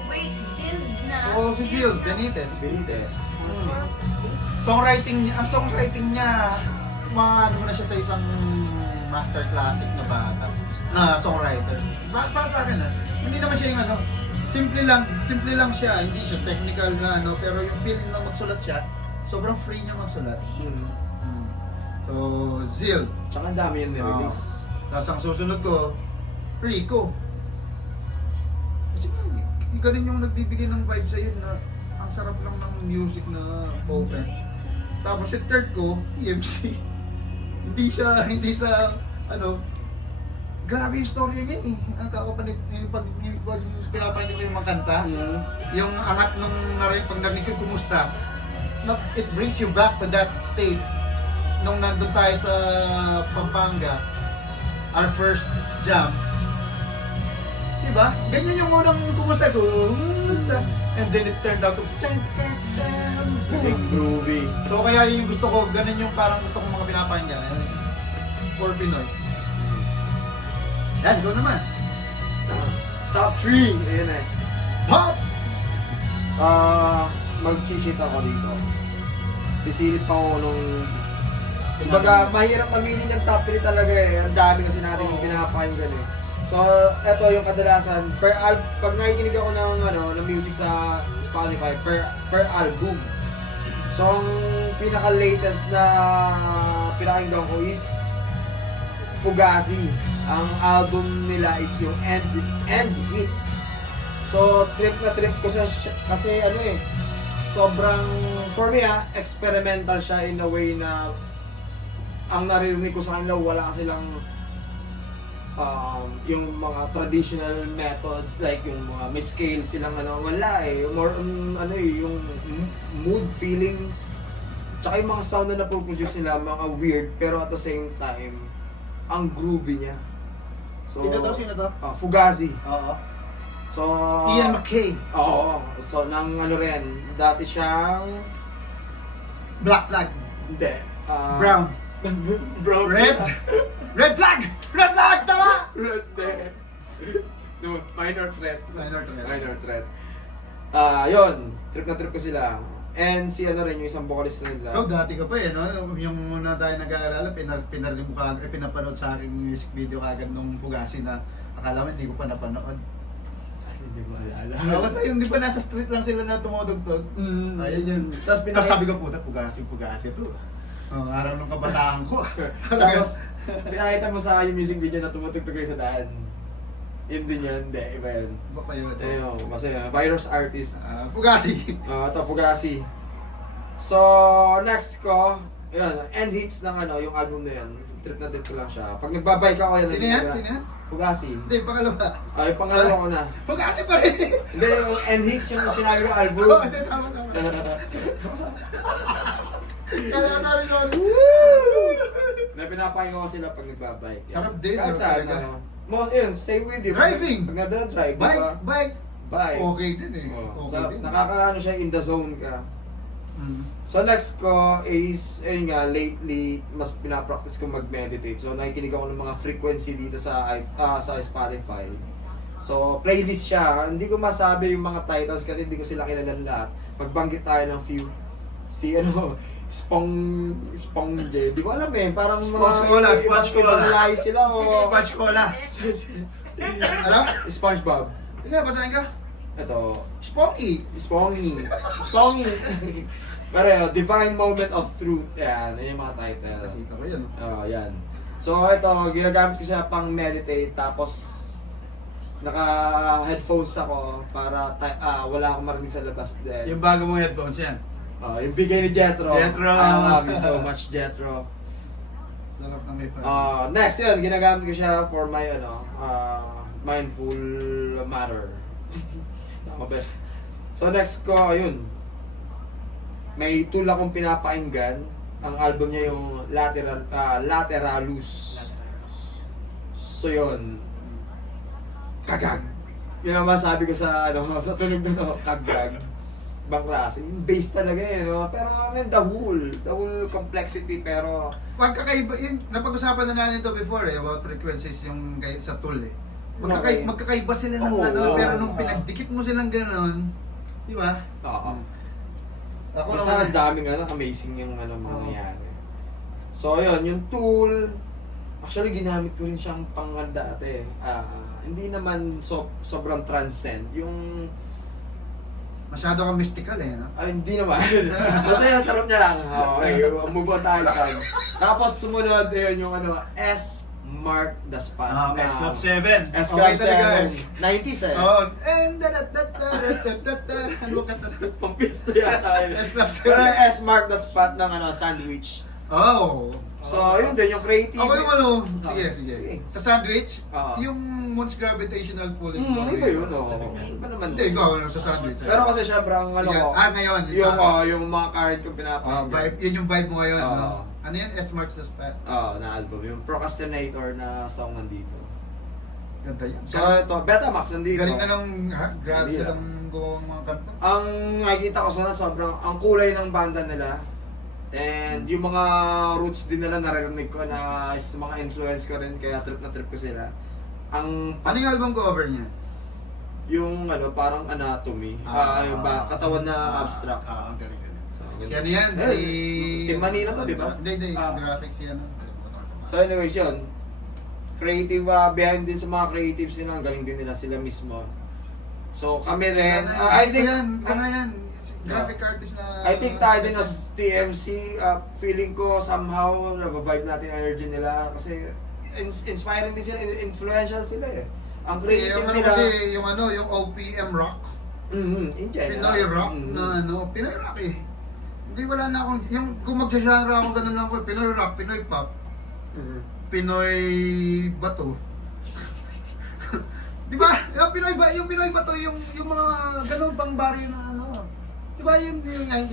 Wait, Zild na? Oo, si Zild, Benitez. Benitez. Songwriting niya, ang songwriting niya, ano mo na siya sa isang master classic na bata, na songwriter. Para sa akin hindi naman siya yung ano, simple lang siya, hindi siya technical na ano, pero yung feeling na magsulat siya, sobrang free niya magsulat. So, Zild. Tsaka ang dami yung nirelease. Tapos ang susunod ko, Rico. Kasi nga, ganun yung nagbibigay ng vibe sa'yo na ang sarap lang ng music na open. Tapos yung third ko, TMC. hindi sa, ano, grabe yung storya niya eh. Ang kakapanig, pag pinapakinggan ko yung mga kanta, yung angat nung pag narinig ko kumusta, it brings you back to that state nung nandun tayo sa Pampanga, our first jam. Diba? Ganyan yung unang kumusta ko. Kumusta? And then it turned out to Big groovy. So kaya yung gusto ko, ganun yung parang gusto kong mga pinapakinggan. For Pinoys. Yan, ikaw naman. Top 3! Ayan eh. Top! Mag-cheat ako dito. Sisilip pa ako nung Kumbaga, mahirap aminin yung top 3 talaga eh. Ang dami kasi natin yung pinapakinggan eh. So, eto yung kadalasan, pag nakikinig ako ng music sa Spotify, per album. So, ang pinaka-latest na pinakinggan ko is Fugazi. Ang album nila is yung End Hits. So, trip na trip ko siya kasi sobrang, for me experimental siya in a way na ang naririnig ko sa kanila, wala silang yung mga traditional methods like yung mga may scale silang wala eh. More on yung mood, feelings, tsaka yung mga sound na napoproduce nila, mga weird pero at the same time ang groovy niya. So, Sino to? Fugazi. Oo. So, Ian McKay. Oo. So, rin, dati siyang Black flag. hindi. Brown. Brown. Red. Red flag! Red flag! Tama! Red. No, minor threat. Minor threat. Minor threat. Yun. Trip na trip ko sila. And si rin, yung isang vocalist nila. Ikaw, dati ka pa eh, no? Yung muna tayo nag-aalala, pinarinig mo kagad, pinapanood sa aking music video kagad nung Fugazi na akala mo hindi ko pa napanood. Ay, hindi ko maalala. Basta yung di ba nasa street lang sila na tumutugtog. Ayun yun. Tapos Tapos sabi ko, puta, Fugazi to. Ang araw ng kabataan ko. Tapos, pinakita mo sa akin yung music video na tumutugtog kayo sa daan. Yun din yun. Hindi, iba yun. Iba pa yun. Ayun, masaya. Virus artist. Fugazi. Ito, Fugazi. So, next ko, yun, End Hits ng yung album na yun. Trip na trip ko lang siya. Pag nagbabike ako, yan. Sino yan? Sino yan? Fugazi. Hindi, pangalawa. Yung pangalawa ko na. Fugazi pa rin. Hindi, yung End Hits, yung sinabi ko album. Oo, hindi, tama. Kaya na rin yun. Na pinapakinggan ko sila pag nagbabike. Sarap din, Kahit sarap saan, talaga. Yun, same with you. Driving. Pag nadadrive, Bike. Bike. Okay din eh. Oh, Okay sarap. din. Nakakaano siya, in the zone ka. So next ko is, lately, mas pinapractice ko mag-meditate. So nakikinig ako ng mga frequency dito sa Spotify. So playlist siya. Hindi ko masabi yung mga titles kasi hindi ko sila kilala lahat. Pagbanggit tayo ng few. Si Spong J. Di ko alam eh. Parang Sponge Cola. ibang lahi sila o... Sponge Cola. Alam? SpongeBob. Hindi, basahin ka. Ito. Spongy. Spongy. Pero Divine Moment of Truth. Yan. Yan yung mga title. Nakita ko yan. Yan. So ito, ginagamit ko siya pang meditate. Tapos naka-headphones ako para wala akong marinig sa labas din. Yung bago mong headphones yan. Yung bigay ni Jethro. Jethro. I love you so much, Jethro. Sarap ng may Next yun, ginagamit ko siya for my mindful matter. Tama ba? So next ko, ayun. May tool akong pinapakinggan. Ang album niya yung Lateralus. So yun. Kagag. Yun ang masabi ko sa sa tunog na to, kagag. Ibang klase. Yung bass talaga no? Pero the whole complexity, pero Pagkakaiba, yun, napag-usapan na natin ito before about frequencies yung sa tool eh. Okay. Magkakaiba sila ng pero nung pinagdikit mo silang gano'n, di ba? oo. Ako Basta naman, ang daming amazing yung mangyayari. So yun, yung tool, actually ginamit ko rin siyang dati. Hindi naman sobrang transcend. Yung masyado kang mystical eh, no? hindi naman. Basta yung sarap niya lang. Okay, move on tayo dyan. Tapos sumunod yun yung S Mark the Spot. S Club 7. S Club 7. 90s eh. Oh, and ano ba kanta? Pampisto yata yun. S Club 7. Pero S Mark the Spot ng Sandwich. Oh. So yun din, yung creative. Ako yung sige. Sige. Sa sandwich, Oo. yung Moon's gravitational pulling. Iba yun, Iba naman. Hindi, ikaw sa sandwich. Pero kasi syempre ang ko, ngayon, yung mga current ko vibe, pinapakinggan. yun yung vibe mo ngayon, Oo. no? Ano yan? S Marks the Spot. Na album, yung Procrastinator na song nandito. Ganda yun. So ito, Betamax nandito. Galing na nung, grabe Hindi silang gawang mga kanta. Ang nakikita ko sana sobrang, ang kulay ng banda nila. And yung mga roots din nila naririnig ko na sa mga influence ko rin, kaya trip na trip ko sila. Ang Ano yung album cover niya? yung parang anatomy, yung katawan na abstract. Ang galing. So, Si ano yan? Eh, Si... Team Manila to, di ba? Hindi, si Ah. graphics si ano. So anyways yun, creative, behind din sa mga creatives nila, ang galing din nila sila mismo. So kami rin, I think, yan. Graphic artist na... I think tayo din as TMC, feeling ko somehow nababibe natin yung energy nila kasi inspiring din sila, influential sila eh. Ang creative Yung ano nila, kasi, yung OPM rock. in general. Pinoy rock na Pinoy rock eh. Hindi wala na akong, kung magsa-genre ako ganun lang ko, Pinoy rock, Pinoy pop, Pinoy bato. Di ba? Yung Pinoy bato, yung mga ganun pang baryo na ano. Di ba yun nga yung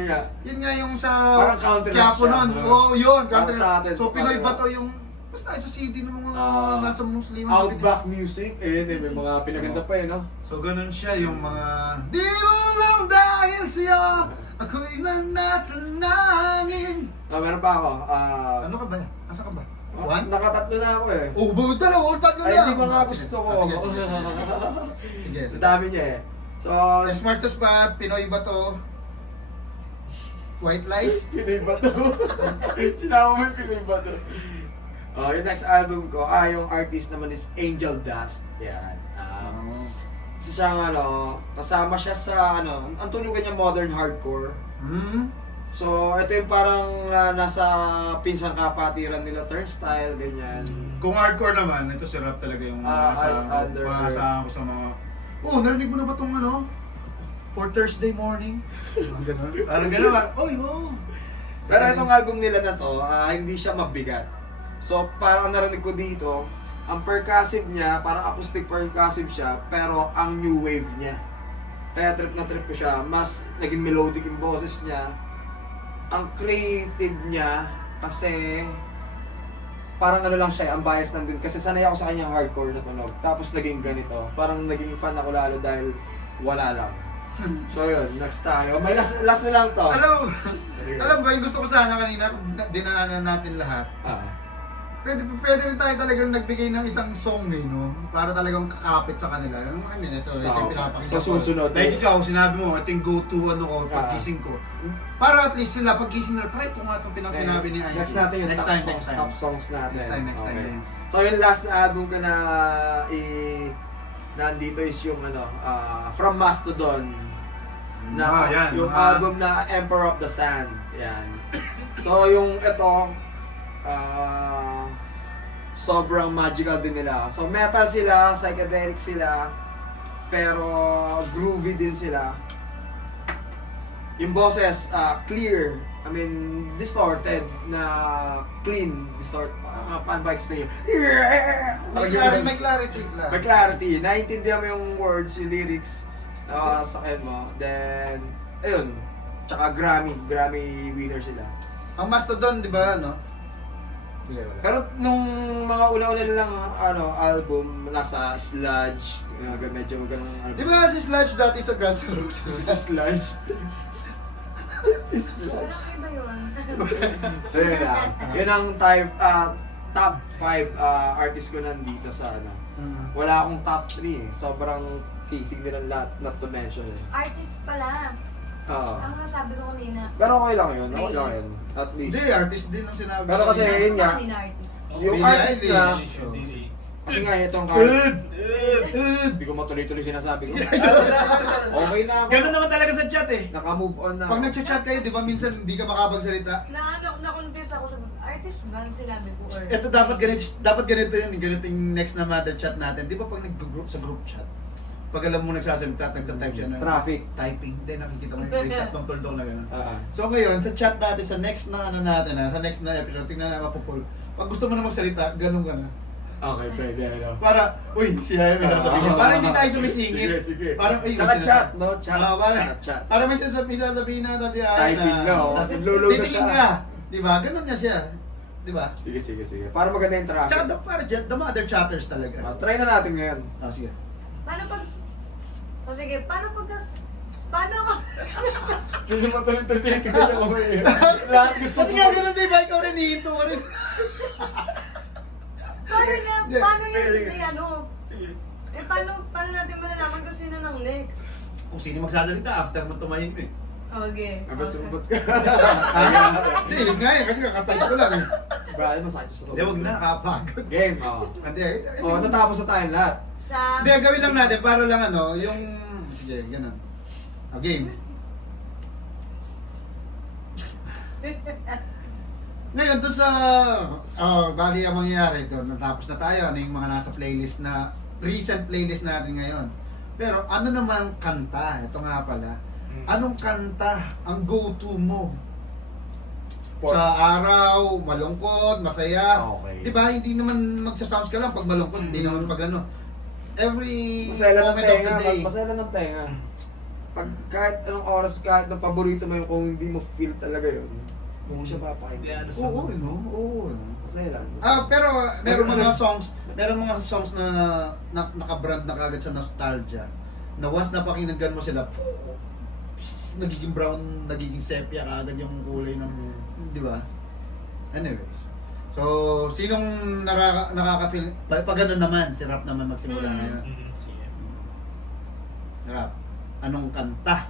Yeah. yun nga yung sa Parang counter rock Quiapo siya. noon. Oo, yun, Parang counter sa rock. atin, So Pinoy counter bato yung basta sa CD ng mga Ah, nasa Muslim. Outback music, may mga pinaganda pa no? So ganun siya yung mga di mo lang dahil siya ako'y nananangin. Meron pa ako. Ano ka ba? Asa ka ba? Nakatatlo na ako eh. Oh, dalawa, tatlo Ay, lang. hindi ba nga gusto ko? Sige, sige. Sige, Sa sige. dami niya eh. So, Smart to Spot, Pinoy ba to? White Lies? Pinoy ba to? Sinama mo yung Pinoy ba to? Yung next album ko, yung artist naman is Angel Dust. Yan. Isa siyang kasama siya sa ang tulugan niya modern hardcore. So, ito yung parang nasa pinsang kapatiran nila, Turnstile, ganyan. Kung hardcore naman, ito si Rap talaga yung As Under maasahan ko sa mga... Oh, narinig mo na ba itong For Thursday morning? Ganun. Parang ganun. Oy, oh! Pero itong album nila na to, hindi siya mabigat. So, parang narinig ko dito, ang percussive niya, parang acoustic percussive siya, pero ang new wave niya. Kaya trip na trip ko siya, mas naging melodic yung boses niya. Ang creative niya, kasi parang lang siya, ang bias lang din. Kasi sanay ako sa kanyang hardcore na tunog. Tapos naging ganito. Parang naging fan ako lalo dahil wala lang. So yun, next tayo. May last na lang to. Alam ba, yung gusto ko sana kanina, dinaanan natin lahat. Pwede rin tayo talagang nagbigay ng isang song no? Para talagang kakapit sa kanila. I mean, ito yung pinapakita Sa susunod. Like ikaw, sinabi mo, ito yung go-to ko, pagkising ko. Para at least sila, pagkising nila, try ko nga itong sinabi ni Icy. Next natin yung next time. top songs natin. Next time. Okay. So yung last na album ko na nandito is yung From Mastodon. Yan, yung album na Emperor of the Sand. Yan. So yung ito, sobrang magical din nila. So metal sila, psychedelic sila, pero groovy din sila. Yung boses, clear, distorted na clean, paano ba explain yun? May clarity. May clarity, naiintindihan mo yung words, yung lyrics, sakin mo. Then, ayun, tsaka Grammy winner sila. Ang Mastodon, di ba, no? Pero nung mga una-una lang album, nasa sludge, medyo ganun album. Di ba si Sludge dati sa Guns N' Roses? Si sludge? Si sludge? Parang iba yun. So yun lang. Yun ang top 5 artist ko nandito sa Wala akong top 3 eh. Sobrang kisig nilang lahat, not to mention eh. Artist pala. Oo. Ang nasabi ko kanina. Pero okay lang yun, okay lang yun. At least. Hindi, artist din ang sinabi. Pero kasi yun nga, Hindi na artist. yung Billie artist na, Eilish. kasi nga itong kahit, hindi ko matuloy-tuloy sinasabi ko. Okay na ako. Ganun naman talaga sa chat eh. Naka-move on na. Pag nag-chat kayo, di ba minsan hindi ka makapagsalita? Na-confuse ako sa artist ba ang sinabi ko or... Ito dapat ganito yun, ganito yung next na mother chat natin. Di ba pag nag-group sa group chat, pag alam mo nagsasalita at nagta-type siya ng Traffic. typing, hindi nakikita mo yung tatlong tuldong na gano'n. Ah. So ngayon, sa chat natin, sa next na natin, sa next na episode, tingnan na mapupul. Pag gusto mo na magsalita, ganun ka na. Okay, pwede. Para, uy, siya yung may sasabihin. Para hindi tayo sumisingit. Sige. Parang, Tsaka chat, no? Chat. Para, para may sasabihin na si Typing na, oh. Tapos Naglo-load na titingin siya. nga. Di ba? Ganun nga siya. Di ba? Sige. Para maganda yung traffic. Tsaka the mother chatters talaga. Try na natin ngayon. Sige. Paano pag... O sige, paano paano ako... Hindi mo tuloy-tuloy kaya ako eh. Lahat gusto Kasi nga ganun, di ba? Ikaw rin hihinto ka rin. Paano paano natin malalaman kung sino nang next? Kung sino magsasalita after mo tumayin eh. Okay. Abot-sumbot ka. Hindi, yun nga eh, kasi kakatype ko lang eh. Brian, masakit sa Hindi, wag na, nakapagod. Game, Hindi, natapos na tayo lahat. Sa... Hindi, gawin lang natin para lang ano, yung... Sige, ganun. Game. Ngayon, doon sa... bali ang mangyayari doon, natapos na tayo, ano yung mga nasa playlist na... Recent playlist natin ngayon. Pero ano naman kanta? Ito nga pala. Anong kanta ang go-to mo? Sa araw, malungkot, masaya. Okay. Di ba? Hindi naman magsasounds ka lang pag malungkot. Hindi naman pag ano. Every Masaya lang ng moment of tenga. the day. Masaya lang ng tenga. Pag kahit anong oras, kahit ng paborito mo yun, kung hindi mo feel talaga yun, hindi mo siya Hindi, papakinggan. ano, Oo, no? Oo. Masaya lang. Pero meron mga songs na nakabrand na kagad sa nostalgia. Na once napakinggan mo sila, nagiging brown, nagiging sepia kaagad yung kulay ng, di ba? Anyways. So, sinong nakaka-feel? Pag ganun naman, si Rap naman magsimula ngayon. Sige. Rap, anong kanta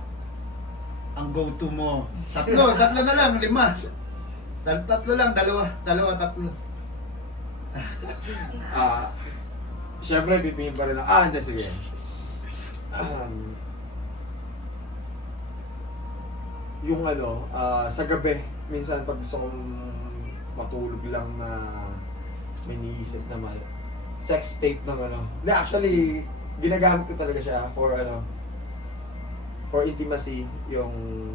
ang go-to mo? Tatlo na lang, 5. Tatlo lang, dalawa, tatlo. Siyempre, pipingin pa rin ako. Hindi, sige. Yung ano, sa gabi, minsan pag gusto kong matulog lang na may niisip naman, sex tape ng ano. Hindi, actually, ginagamit ko talaga siya for ano, for intimacy, yung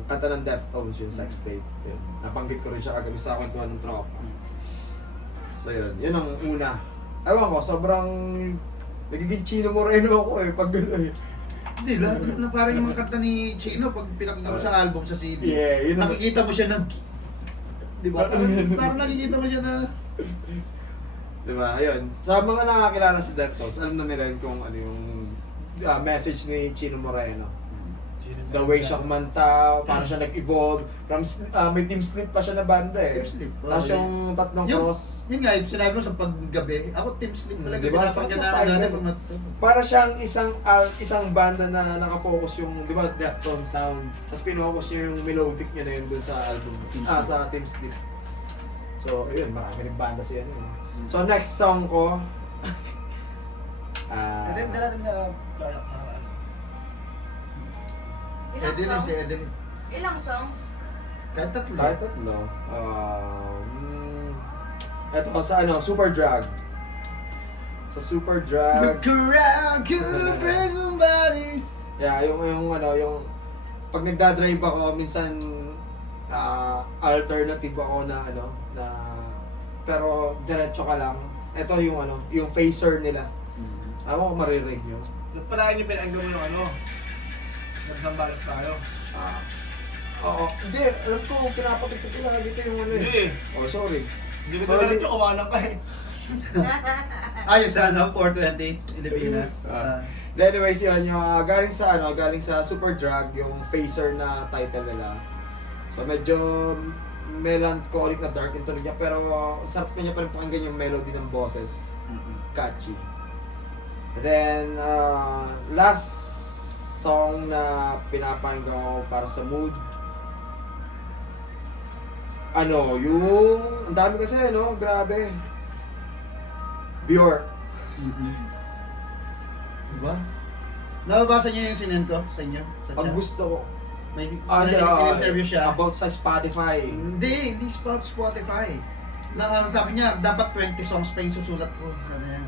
kanta ng Deftones, yung sex tape. Yun. Nabanggit ko rin siya kagabi sa kwentuhan ng tropa. So yun, yun ang una. Ewan ko, sobrang nagiging Chino Moreno ako pag gano'n Hindi, lahat na parang yung mga kanta ni Chino pag pinakinggan mo sa album, sa CD. Yeah, yun ang- nakikita mo siya ng... Di ba? Parang nakikita mo siya na... Diba, ayun. Sa mga nakakilala sa Deftones, alam na nila yun kung ano yung message ni Chino Moreno. The way siya kumanta, paano siya nag-evolve. From, may Team Sleep pa siya na banda Team Sleep. Tapos yung tatlong cross. Yun nga, yung sinabi mo sa paggabi, ako Team Sleep talaga. Di ba? Pinapakinggan Sakto namin tayo. dati pag Para siyang isang banda na nakafocus yung, di ba, Deftones sound. Tapos pinocus niya yung melodic niya na yun dun sa album. Sa Team Sleep. So, ayun, marami rin banda siya. So, next song ko. Dala natin sa Tarlac na ano. Ilang Edelin, songs? si Edelin. Ilang songs? Kahit tatlo. Kahit tatlo. Ito sa ano, Super Drag. Sa Super Drag. Look around, couldn't bring somebody. Yeah, yung ano, yung pag nagda-drive ako, minsan alternative ako na ano, na pero diretso ka lang. Ito yung ano, yung phaser nila. Ako maririg nyo. Palagi niyo pinagawin yung ano. Nagsambalas tayo. Oo. Hindi, alam ko, pinapakita ko lagi ito yung ano eh. Hindi. Oh, sorry. Hindi ko talaga ito kumanang ka eh. Ayun sa ano, 420, Pilipinas. Anyways, yun, yung galing sa Super Drag, yung phaser na title nila. So medyo melancholic na dark into niya, pero sarap niya pa rin pakinggan yung melody ng boses. Catchy. And then, last song na pinapakinggan ko para sa mood. Ano, yung... Ang dami kasi, no? Grabe. Bjork. Diba? Nababasa niyo yung sinend ko sa inyo? Sa Pag chat? gusto ko. May Interview interview siya. about sa Spotify. Hindi Spotify. Sabi niya, dapat 20 songs pa yung susulat ko. Sabi niya.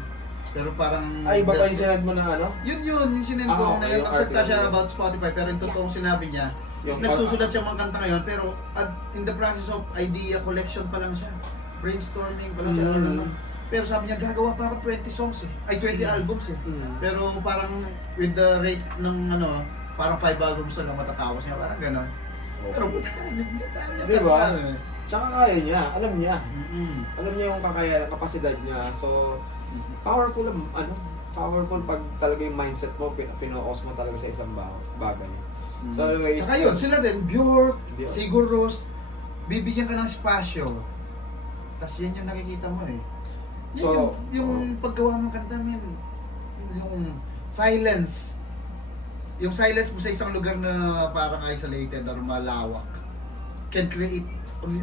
Pero parang... Ay, iba pa yung sinad mo na ano? Yun, yung sinend ko. Okay, na yung accepta article. siya about Spotify. Pero yung totoong sinabi niya, is Yung nagsusulat siya mga kanta ngayon. Pero in the process of idea collection pa lang siya. Brainstorming pa lang siya. Ano. Pero sabi niya, gagawa pa ako 20 songs eh. Ay, 20 albums eh. Pero parang with the rate ng ano, parang 5 albums na lang matatapos niya. Parang gano'n. Pero puta, Diba? Tsaka kaya niya, alam niya. Mm-mm. Alam niya yung kapasidad niya. So, powerful powerful pag talaga yung mindset mo, pinoos mo talaga sa isang bagay. So anyways, Saka yun, sila din, Bjork, Bjork. Sigur Rós, bibigyan ka ng spasyo. Tapos yan yung nakikita mo eh. Yan So, yung paggawa ng kanta, men, yung silence. yung silence mo sa isang lugar na parang isolated or malawak can create,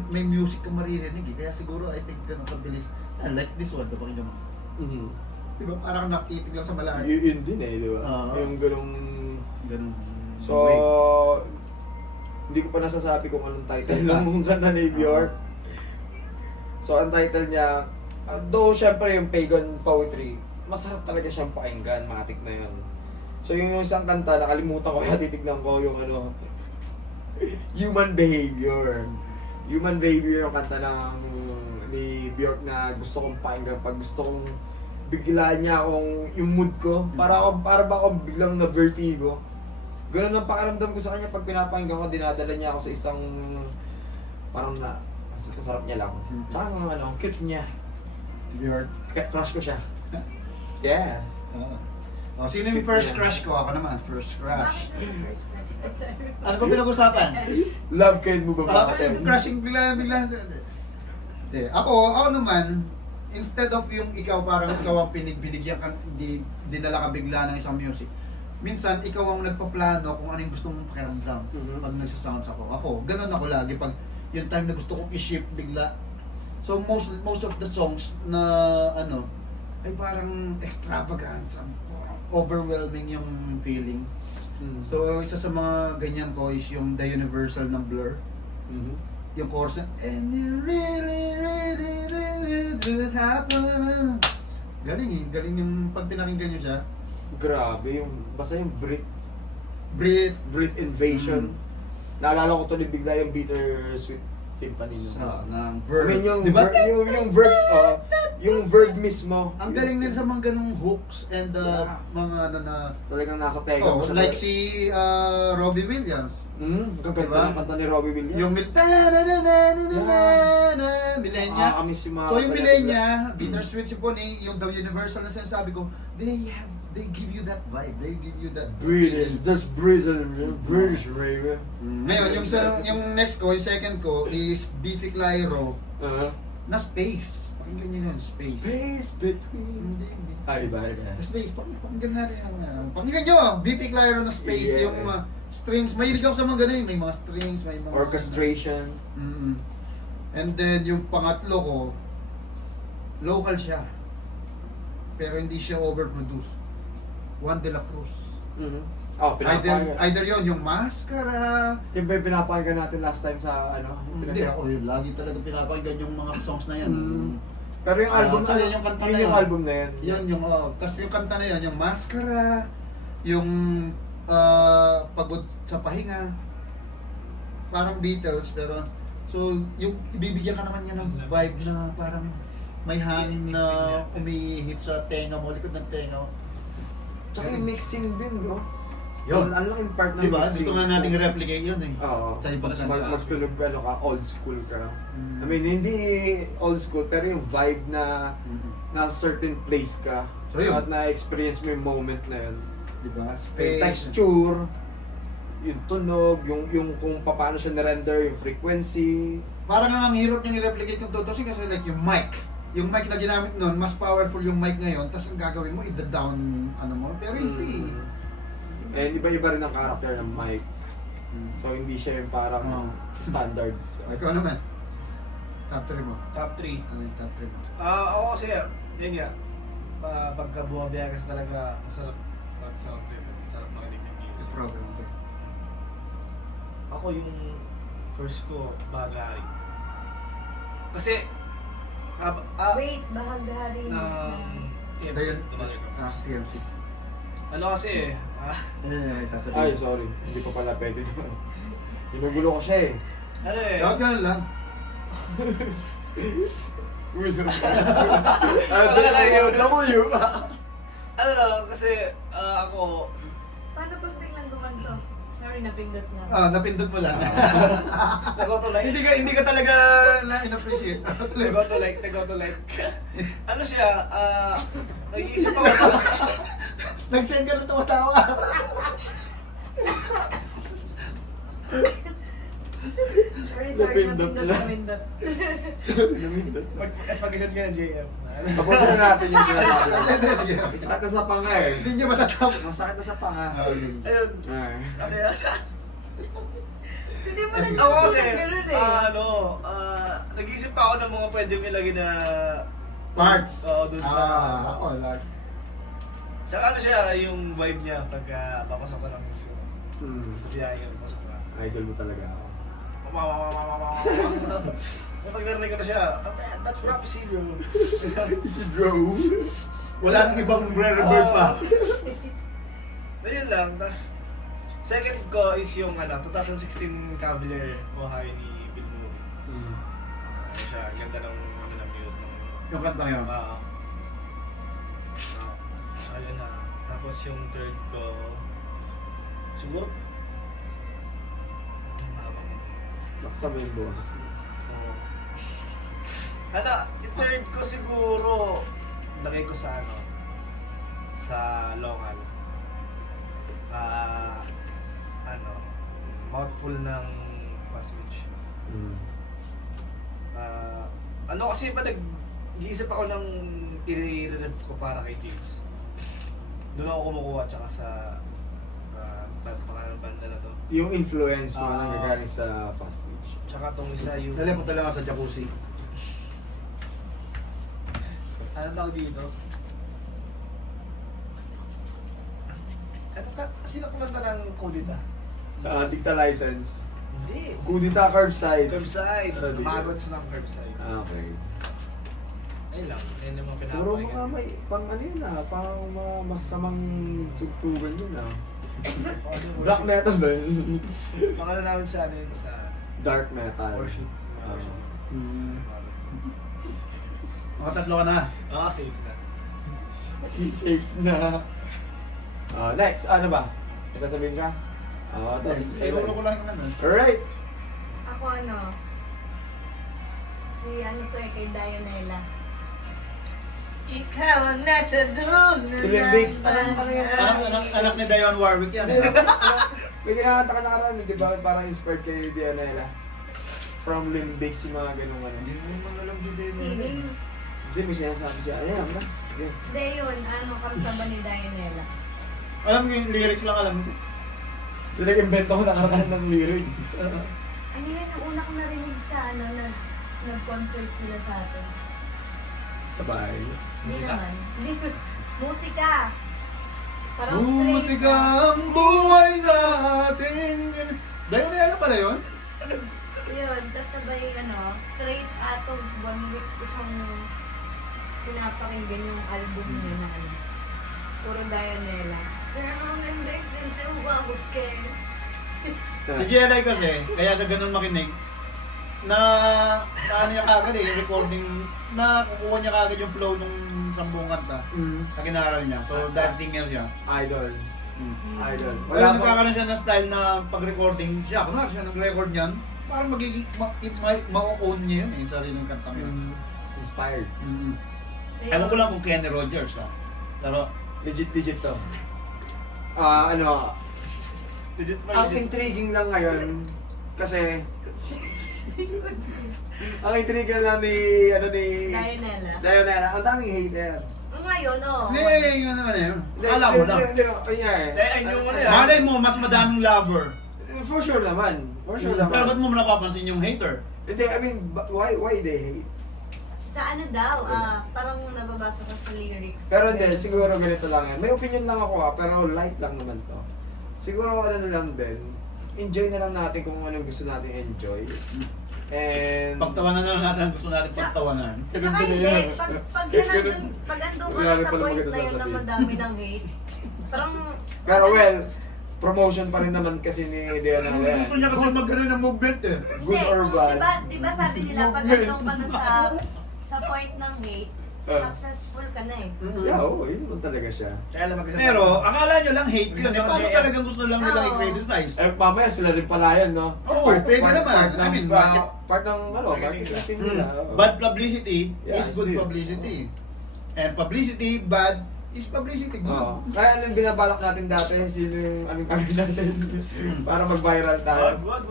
may music ka maririnig eh. Kaya siguro, I think, ganun kabilis. Like this one, pakinggan mo. Mhm. Diba, parang nakikitig lang sa malayo. Yun din eh, di ba? Oo. Yung ganung... Ganun. So, hindi ko pa nasasabi kung anong title ng kanta ni Bjork. So, ang title niya, though syempre yung pagan poetry, masarap talaga siyang pakinggan, matik na yun. So, yung isang kanta, nakalimutan ko, kaya titignan ko yung ano, Human Behavior. Human Behavior yung kanta ni Bjork na gusto kong pakinggan pag gusto kong bigla niya akong yung mood ko. Para ba akong biglang na vertigo. Ganun ang pakiramdam ko sa kanya pag pinapakinggan ko, dinadala niya ako sa isang parang na masarap niya lang. Tsaka ang ano, ang cute niya. Bjork. Crush ko siya. Yeah. Oh, sino yung first crush ko? Ako naman, first crush. Bakit nasa first crush? Ano ba pinag-usapan? Love can move Ah, about kasi crushing bigla. Hindi. Ako naman, instead of yung ikaw parang ikaw ang binigyan ka, dinala ka bigla ng isang music. Minsan, ikaw ang nagpaplano kung ano yung gusto mong pakiramdam pag nagsasounds ako. Ako, ganun ako lagi pag yung time na gusto kong i-shift bigla. So most of the songs na ano ay parang extravagance, overwhelming yung feeling. So isa sa mga ganyan ko is yung The Universal ng Blur. Yung chorus na and it really did happen. Galing yung pag pinakinggan nyo siya. Grabe yung, basta yung Breathe Invasion. Naalala ko tuloy bigla yung Bittersweet Symphony nyo. ng I verb. mean yung Diba? yung verb mismo. Ang galing nila sa mga ganung hooks and Yeah. mga ano na Talagang nasa tenga mo siya. like si Robbie Williams. Gaganda Diba? ng kanta ni Robbie Williams. Yung Millennia. Nakakamiss yung mga So yung kanta niya. Millennia, Bittersweet Symphony, yung The Universal na sinasabi ko, they give you that vibe. They give you that British, that's British, baby. Ngayon, yung next ko, yung second ko is Biffy Clyro na Space. Pakinggan nyo yun, Space. Space between. Hindi. Ay, iba. Space, pakinggan natin yung pakinggan nyo, Biffy Clyro na Space, Yeah. yung strings. Mahilig ako sa mga ganun, may mga strings, may mga... Orchestration. And then, yung pangatlo ko, local siya. Pero hindi siya overproduced. Juan de la Cruz. Oh, pinapakinggan. Either yon yung Maskara. Yung ba yung pinapakinggan natin last time sa ano? Hindi ako yun. Lagi talaga pinapakinggan yung mga songs na yan. Pero yung album so yun yung kanta na yun yung yun. album na yun. Yan yung, tapos yung kanta na yun, yung Maskara, yung Pagod sa Pahinga, parang Beatles, pero, so, yung ibibigyan ka naman niya ng vibe na parang may hangin na umihip sa tenga mo, likod ng tenga mo. Tsaka yung mixing din, no? Yun. Ang laking part ng Diba? mixing. Gusto nga nating replicate yun eh. Oo. Sa ibang kanta. Magtulog ka, ano ka, old school ka. I mean, hindi old school, pero yung vibe na nasa certain place ka. So, yun. At na-experience mo yung moment na yun. Diba? Yung texture, yung tunog, yung kung paano siya na-render, yung frequency. Parang ang hirap niyang i-replicate yung tutusin kasi like yung mic. Yung mic na ginamit noon, mas powerful yung mic ngayon, tapos ang gagawin mo, i-down, ano mo, pero hindi. And iba-iba rin ang character ng mic. So hindi siya yung parang standards. Ikaw naman, top 3 mo. Top 3. Ano yung top 3 mo? Ako kasi, yun nga, pagka bumabiya kasi talaga, masarap mag-sound trip, masarap makinig ng Yung music. program ko. Ako yung first ko, Bahagari. Kasi, Wait, Bahagari. TMC, Ayun, Tumagal ko. TMC. Ano kasi Sasabihin. Ay, sorry. Hindi ko pala pwede doon. Ginugulo ko siya eh. ano eh, Dapat ganun lang. W. ano kasi ako, Paano pag biglang gumanto? Sorry, napindot na. Napindot mo lang. nag-auto-like. hindi ka talaga na-inappreciate. Nag-auto-like. Ano siya, nag-iisip ako. Nag-send ka ng tawa-tawa. Sorry, Napindot napindot, lang. napindot. Namindot. Tapos pag-isip ka ng JF. Tapusin na natin yung sinasabi ko. Sige. Sakit na sa panga eh. Hindi niya matatapos. Masakit na sa panga. Okay. Ayun. Ay. Kasi, Hindi mo lang ako kasi, ganun eh. nag-isip pa ako ng mga pwedeng ilagay na Parts. Oo, dun sa... Ako, like. Tsaka ano siya, yung vibe niya pagka papasok ka ng gusto. Sa biyahe ka, papasok ka. Idol mo talaga ako. So pag narinig ko na siya, that's rap si bro. Si bro. Wala nang ibang re-revert pa. Ayun lang, tas second ko is yung 2016 Cavalier Ohio ni Bill Murray. Ano siya, ganda ng ng mute. Yung kanta yun. Ayun na. Tapos yung third ko, siguro, Laksa mo yung boses mo. yung third ko siguro, lagay ko sa sa local. Mouthful ng fast food. Kasi pa nag-iisip ako ng i-ref ko para kay James. Doon ako kumukuha tsaka sa pangalan ng banda na to. Yung influence mo na Ah. gagaling sa fast pitch. Tsaka tong isa yung... Dali, punta lang ako sa jacuzzi. Anong tawag dito? Sino kumanta ng Kudita? Dicta license. Hindi. Kudita curbside. Curbside. Ah, di ba? Magots ng curbside. Okay. Ayun lang. Ayun yung mga Puro pinapakinggan. mga may, pang ano yun pang mga masamang tugtugan yun Black metal ba yun? Mga ano namin sa ano yun, sa Dark metal. worship. Worship. Mga tatlo ka na. Safe na. Safe na. Next, ano ba? May sasabihin ka? Tapos, Ulo ko lang naman. Alright. Ako si kay Dionela. Ikaw ang nasa dulo Si Lil Bix, ano yun? Anak ni Dionne Warwick yan. May kinakanta ka nakaraan, di ba? Parang inspired kay Dianela. From Limbix, yung mga ganun ano. Hindi mo naman alam si Dionne. Sining. Hindi, may sinasabi siya. Ayan, ba? Sige. Zeyon, kanta ba ni Dionela? Alam mo yung lyrics lang alam mo. Pinag-invento ko nakaraan ng lyrics. Ano yan, ang una ko narinig sa nag-concert sila sa atin. Sa bahay. Hindi Musika? naman. Hindi. Musika. Parang straight. Musika ang buhay natin. Dionne pala yun? Yun, tas sabay straight out of 1 week ko siyang pinapakinggan yung album niya na puro Dionela. Turn on and listen to what we care. Si GLI kasi, kaya sa ganun makinig, na ano niya kagad yung recording, na kukuha niya kagad yung flow nung sambung kanta na ginaral niya. So, dahil singer siya. Idol. Idol. Kaya nagkakaroon siya ng style na pag-recording siya. Kunwari siya nag-record niyan, parang magiging, ma-own niya yun yung sariling kanta yun. Inspired. Alam ko lang kung Kenny Rogers pero Legit to. Legit ba? Ang intriguing lang ngayon, kasi ang intriguing lang ni Dionela. Dionela, ang daming hater. Ngayon, hindi, yun naman eh. Alam mo lang. Hindi, kanya Yung ano yan. Malay mo, mas madaming lover. For sure naman. For sure Pero ba't naman. mo napapansin yung hater? Hindi, I mean, why they hate? sa daw, parang nababasa ko sa lyrics. Pero hindi, siguro ganito lang yan. May opinion lang ako pero light lang naman to. Siguro ano na lang din, enjoy na lang natin kung anong gusto natin enjoy. And... Pagtawanan na lang natin ang gusto natin pagtawanan. Tsaka hindi, pag andun ka na sa point na yun na madami ng hate, parang... Pero well, promotion pa rin naman kasi ni Dionela yan. Gusto niya kasi mag-ganon ng movement eh. Good or bad. Diba sabi nila, pag andun ka na sa point ng hate, successful ka na eh. Yeah, oo, yun naman talaga siya. Kaya lang mag-isip Pero ako. akala nyo lang hate yun. Eh, paano talagang gusto lang nila Oo. i-criticize? Eh, mamaya sila rin pala yan, no? Oo, pwede naman. I mean, bakit? Part ng, marketing team nila. oo. Bad publicity Yeah, is good still. publicity. And publicity bad is publicity. Good. Oo. Kaya anong binabalak natin dati, sino yung anong gagawin natin para mag-viral tayo. Wag.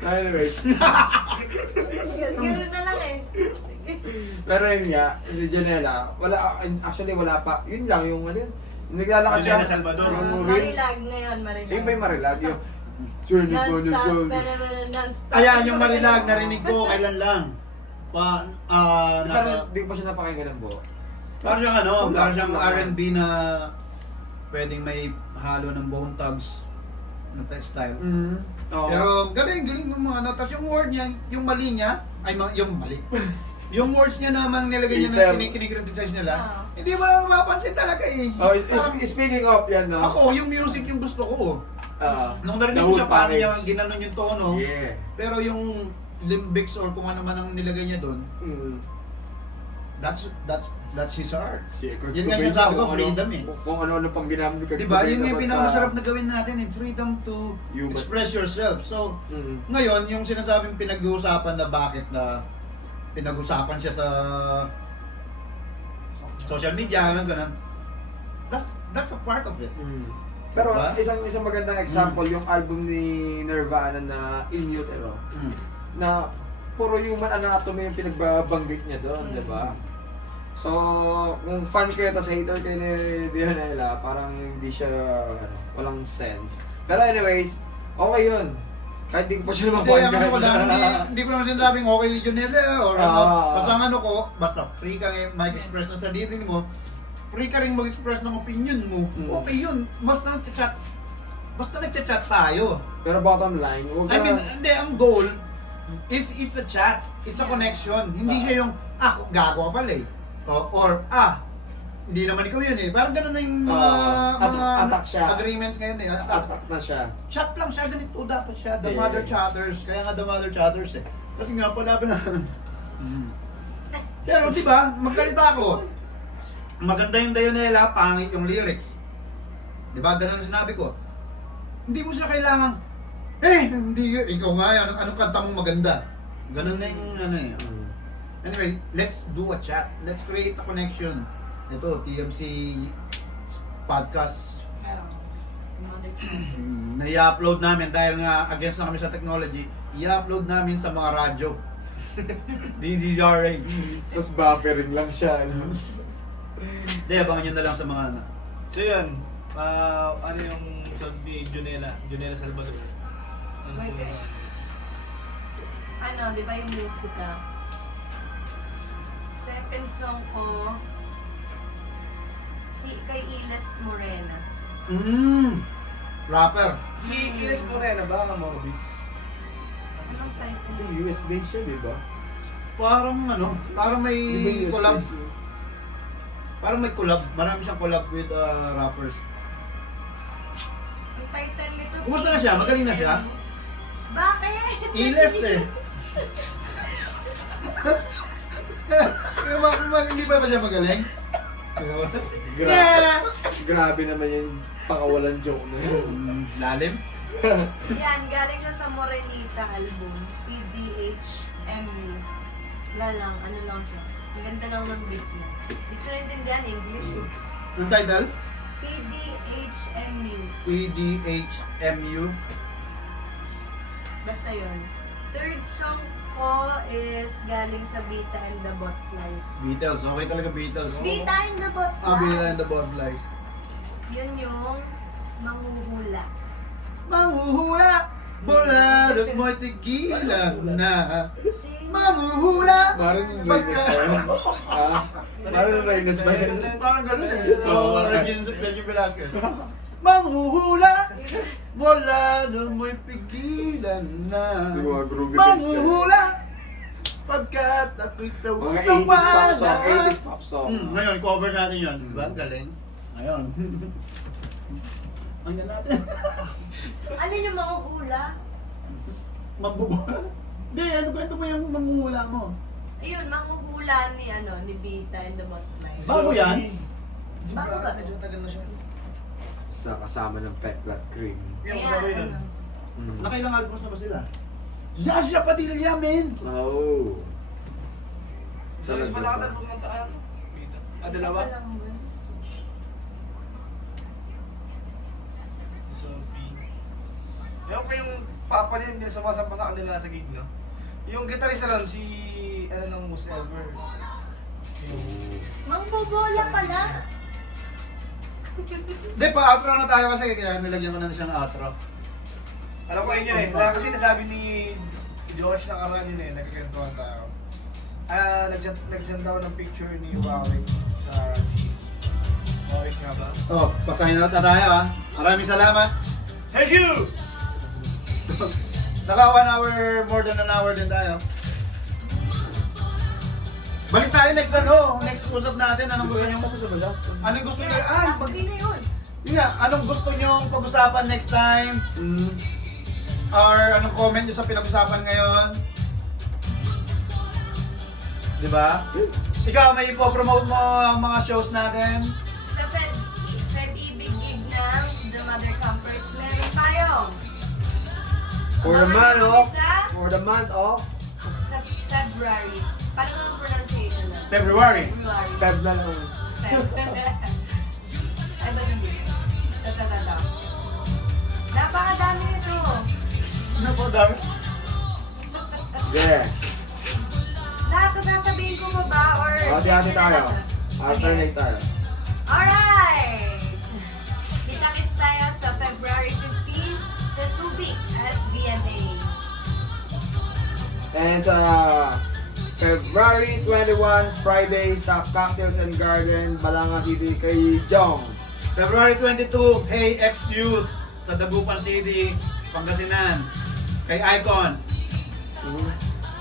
Anyways, Gano'n na lang eh. Sige. pero yun nga, si Janela, actually wala pa, yun lang yung ano yun, naglalakad siya. Janela Salvador. Yung movie. Marilag na yun, Marilag. Yung may marilag, yung journey ko na Non-stop, journey. non-stop. Ayan, yung marilag, narinig ko, kailan lang. Parang di ko pa siya napakinggan ng buo. Parang siyang ano, Kung parang siyang bakit R&B na pwedeng may halo ng bone thugs na style. Oo. Pero galing ng mga ano. Tapos yung word niya, yung mali niya, yung mali. Yung words niya namang nilagay niya na Hater. kinikriticize nila, Oo. hindi mo naman mapapansin talaga eh. Oh, Parang- speaking of yan, no? ako, yung music yung gusto ko. Nung narinig The ko siya, whole paano niya package. ginanon yung tono. Yeah. Pero yung limbics or kung ano man ang nilagay niya doon, that's his art. Yun nga sinasabi ko, freedom eh. Kung ano-ano pang ginamit ko. Diba? Yun nga yung pinakamasarap na gawin natin eh, freedom to Human. express yourself. So, Mm. ngayon, yung sinasabing pinag-uusapan na bakit na pinag-usapan siya sa social media, ano ganun. That's a part of it. Pero Diba? isang magandang example, yung album ni Nirvana na In Utero, na puro human anatomy yung pinagbabanggit niya doon, di ba? So, kung fan kayo tas hater kayo ni Dianela, parang hindi siya, walang sense. Pero anyways, okay yun. Kahit di ko pa siya Hindi, mapakinggan. ang ano ko lang, hindi ko naman sinasabing okay ni Junelle or ano. Ah. Basta ang ano ko, basta free ka mag-express ng sarili mo, free ka rin mag-express ng opinion mo. Okay yun. Basta nagchat tayo. Pero bottom line, huwag I mean, hindi, ang goal is it's a chat. It's a connection. Hindi siya yung, gago ka pala eh. Or, hindi naman ikaw yun eh. Parang ganun na yung mga attack siya. agreements ngayon eh. attack na siya. Chat lang siya, ganito dapat siya. The Yeah. mother chatters. Kaya nga the mother chatters eh. Kasi nga, palaban na. Pero di ba, magsalita ako. Maganda yung Dionela, pangit yung lyrics. Di ba, ganun ang sinabi ko. Hindi mo siya kailangan, hindi, ikaw nga yan, anong kanta mong maganda. Ganun na yung ano eh. Anyway, let's do a chat. Let's create a connection. Ito, TMC podcast. Na-i-upload namin dahil nga against na kami sa technology, i-upload namin sa mga radyo. DDRA. Tapos buffering lang siya. No? Hindi, abangan nyo na lang sa mga ano. So yun, ano yung song ni Junela Salvador? Ano Okay. song? Ano, di ba yung musika? Second song ko, kay Iles Morena. Rapper. Si Ines Morena ba ang mga beats? Anong title? Hindi, US based siya, di ba? Parang ano, parang may Di ba US collab. based yun? Parang may collab. Marami siyang collab with rappers. Ang title nito. Kumusta na siya? Magaling na siya? Bakit? Iles eh. Hindi pa siya magaling? Grabe naman yung pakawalan joke na yun. Lalim? Yan, galing siya sa Morenita album. PDHMU. Wala lang, ano lang siya. Ang ganda lang ng beat niya. Hindi ko naintindihan English eh. Ang title? PDHMU. PDHMU. Basta yun. Third song ko is galing sa Bita and the Butterflies. Beatles. Okay talaga Beatles. Bita and the Butterflies. Bita and the Butterflies. Yun yung Manghuhula. Manghuhula, bolados mo'y tigilan na. Si Manghuhula. Parang yung Reynes ba yun? Ha? Parang yung Reynes ba yun? Parang ganun eh. Oo. Regine Velasquez. Manghuhula, bolados mo'y pigilan na. Siguro groovy bass na. Manghuhula, pagkat ako'y sa Mga 80s pop song, 80s pop song. Ngayon, cover natin yun. Diba? Ang galing. Ngayon. Ang galing natin. alin yung Manghuhula? Mambubuha. Hindi, ano ba ito mo yung manghuhula mo? Ayun, Manghuhula ni Bita and the Butterflies. Bago yan? Bago ba? Medyo tagal na siya. Sa kasama ng Peklat Cream. Yung Ayan, bago yun. ano. Nakailang albums na ba sila? Yasha Padilla, men! Oh. Sa mas malakad ng mga taan. Dalawa? Isa pa lang ba? Si Sophie. Ewan ko yung papa niya, hindi na sumasampa sa kanila sa gig, no? Yung guitarist na lang, si... ano nang most ever. Yung... Mangbobola pala. Hindi, pa-outro na tayo kasi kaya nilagyan ko na siyang outro. Alam ko yun eh. Wala kasi nasabi ni Josh na karan yun eh, nagkakantuhan tayo. Nagsend ako ng picture ni Wawik sa G's. Wawik nga ba? Oh, pasign out na tayo ah. Maraming salamat. Thank you! Naka 1 hour, more than an hour din tayo. Balik tayo next next usap natin. Anong gusto niyo? Anong gusto niyo? Ay, Hindi na yun. yun nga, anong gusto niyo pag-usapan next time? Or anong comment niyo sa pinag-usapan ngayon? Diba? Ikaw, may ipopromote mo ang mga shows natin? Sa Feb-Ibig gig ng The Mother Campers, meron tayo. For the month of Sa February. Paano ang pronunciation na? February. February. Feb na lang. Feb. Ay, ba hindi? Tatatata. Napakadami nito. Ano po, dami? Yeah. Nasa sasabihin ko mo ba? Or... Hati-hati tayo. Alternate tayo. Alright! Kita-kits tayo sa February 15 sa Subic SDMA. And sa February 21, Friday sa Cocktails and Garden, Balanga City kay Jong. February 22, Hey X Youth sa Dagupan City, Pangasinan. Kay Icon.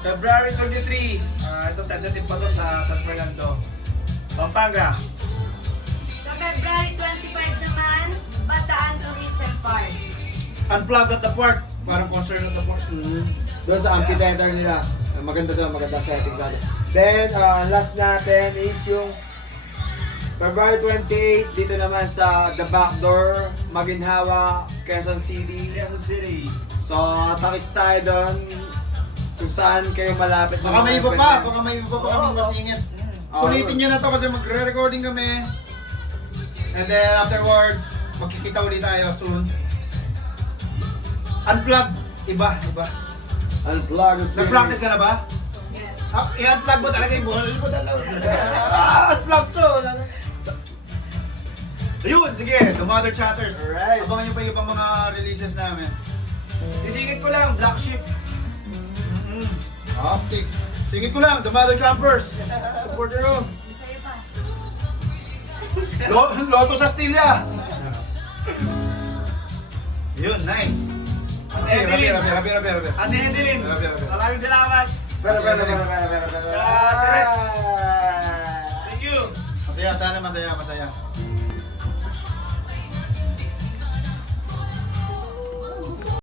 February 23, ito tentative pa to sa San Fernando. Pampanga. Sa February 25 naman, Bataan Tourism Park. Unplugged at the Park. Parang concert at the Park. Doon sa amphitheater nila. Maganda doon, maganda setting sa atin. Then, last natin is yung February 28, dito naman sa The Backdoor, Maginhawa, Quezon City. Quezon City. So, takits tayo doon kung saan kayo malapit. Baka may iba pa, baka may iba pa kami masingit. Oo. Sulitin nyo na to kasi magre-recording kami. And then afterwards, magkikita ulit tayo soon. Unplugged. Iba. Unplugged. Nag-practice ka na ba? Yes. I-unplug mo talaga yung buhol mo talaga. Unplug to. Ayun, sige, The Mother Chatters. Alright. Abangan nyo pa yung ibang mga releases namin. Isingit ko lang, Black Sheep. Optic. Singit ko lang, The Mother Campers. Supporter nyo. Sa'yo pa. Lotus Astilla. Yun, nice. Ate Edeline. Rabi. Ate Edeline. Rabi. Maraming salamat. Pero. Gracias. Thank you. Masaya, sana masaya.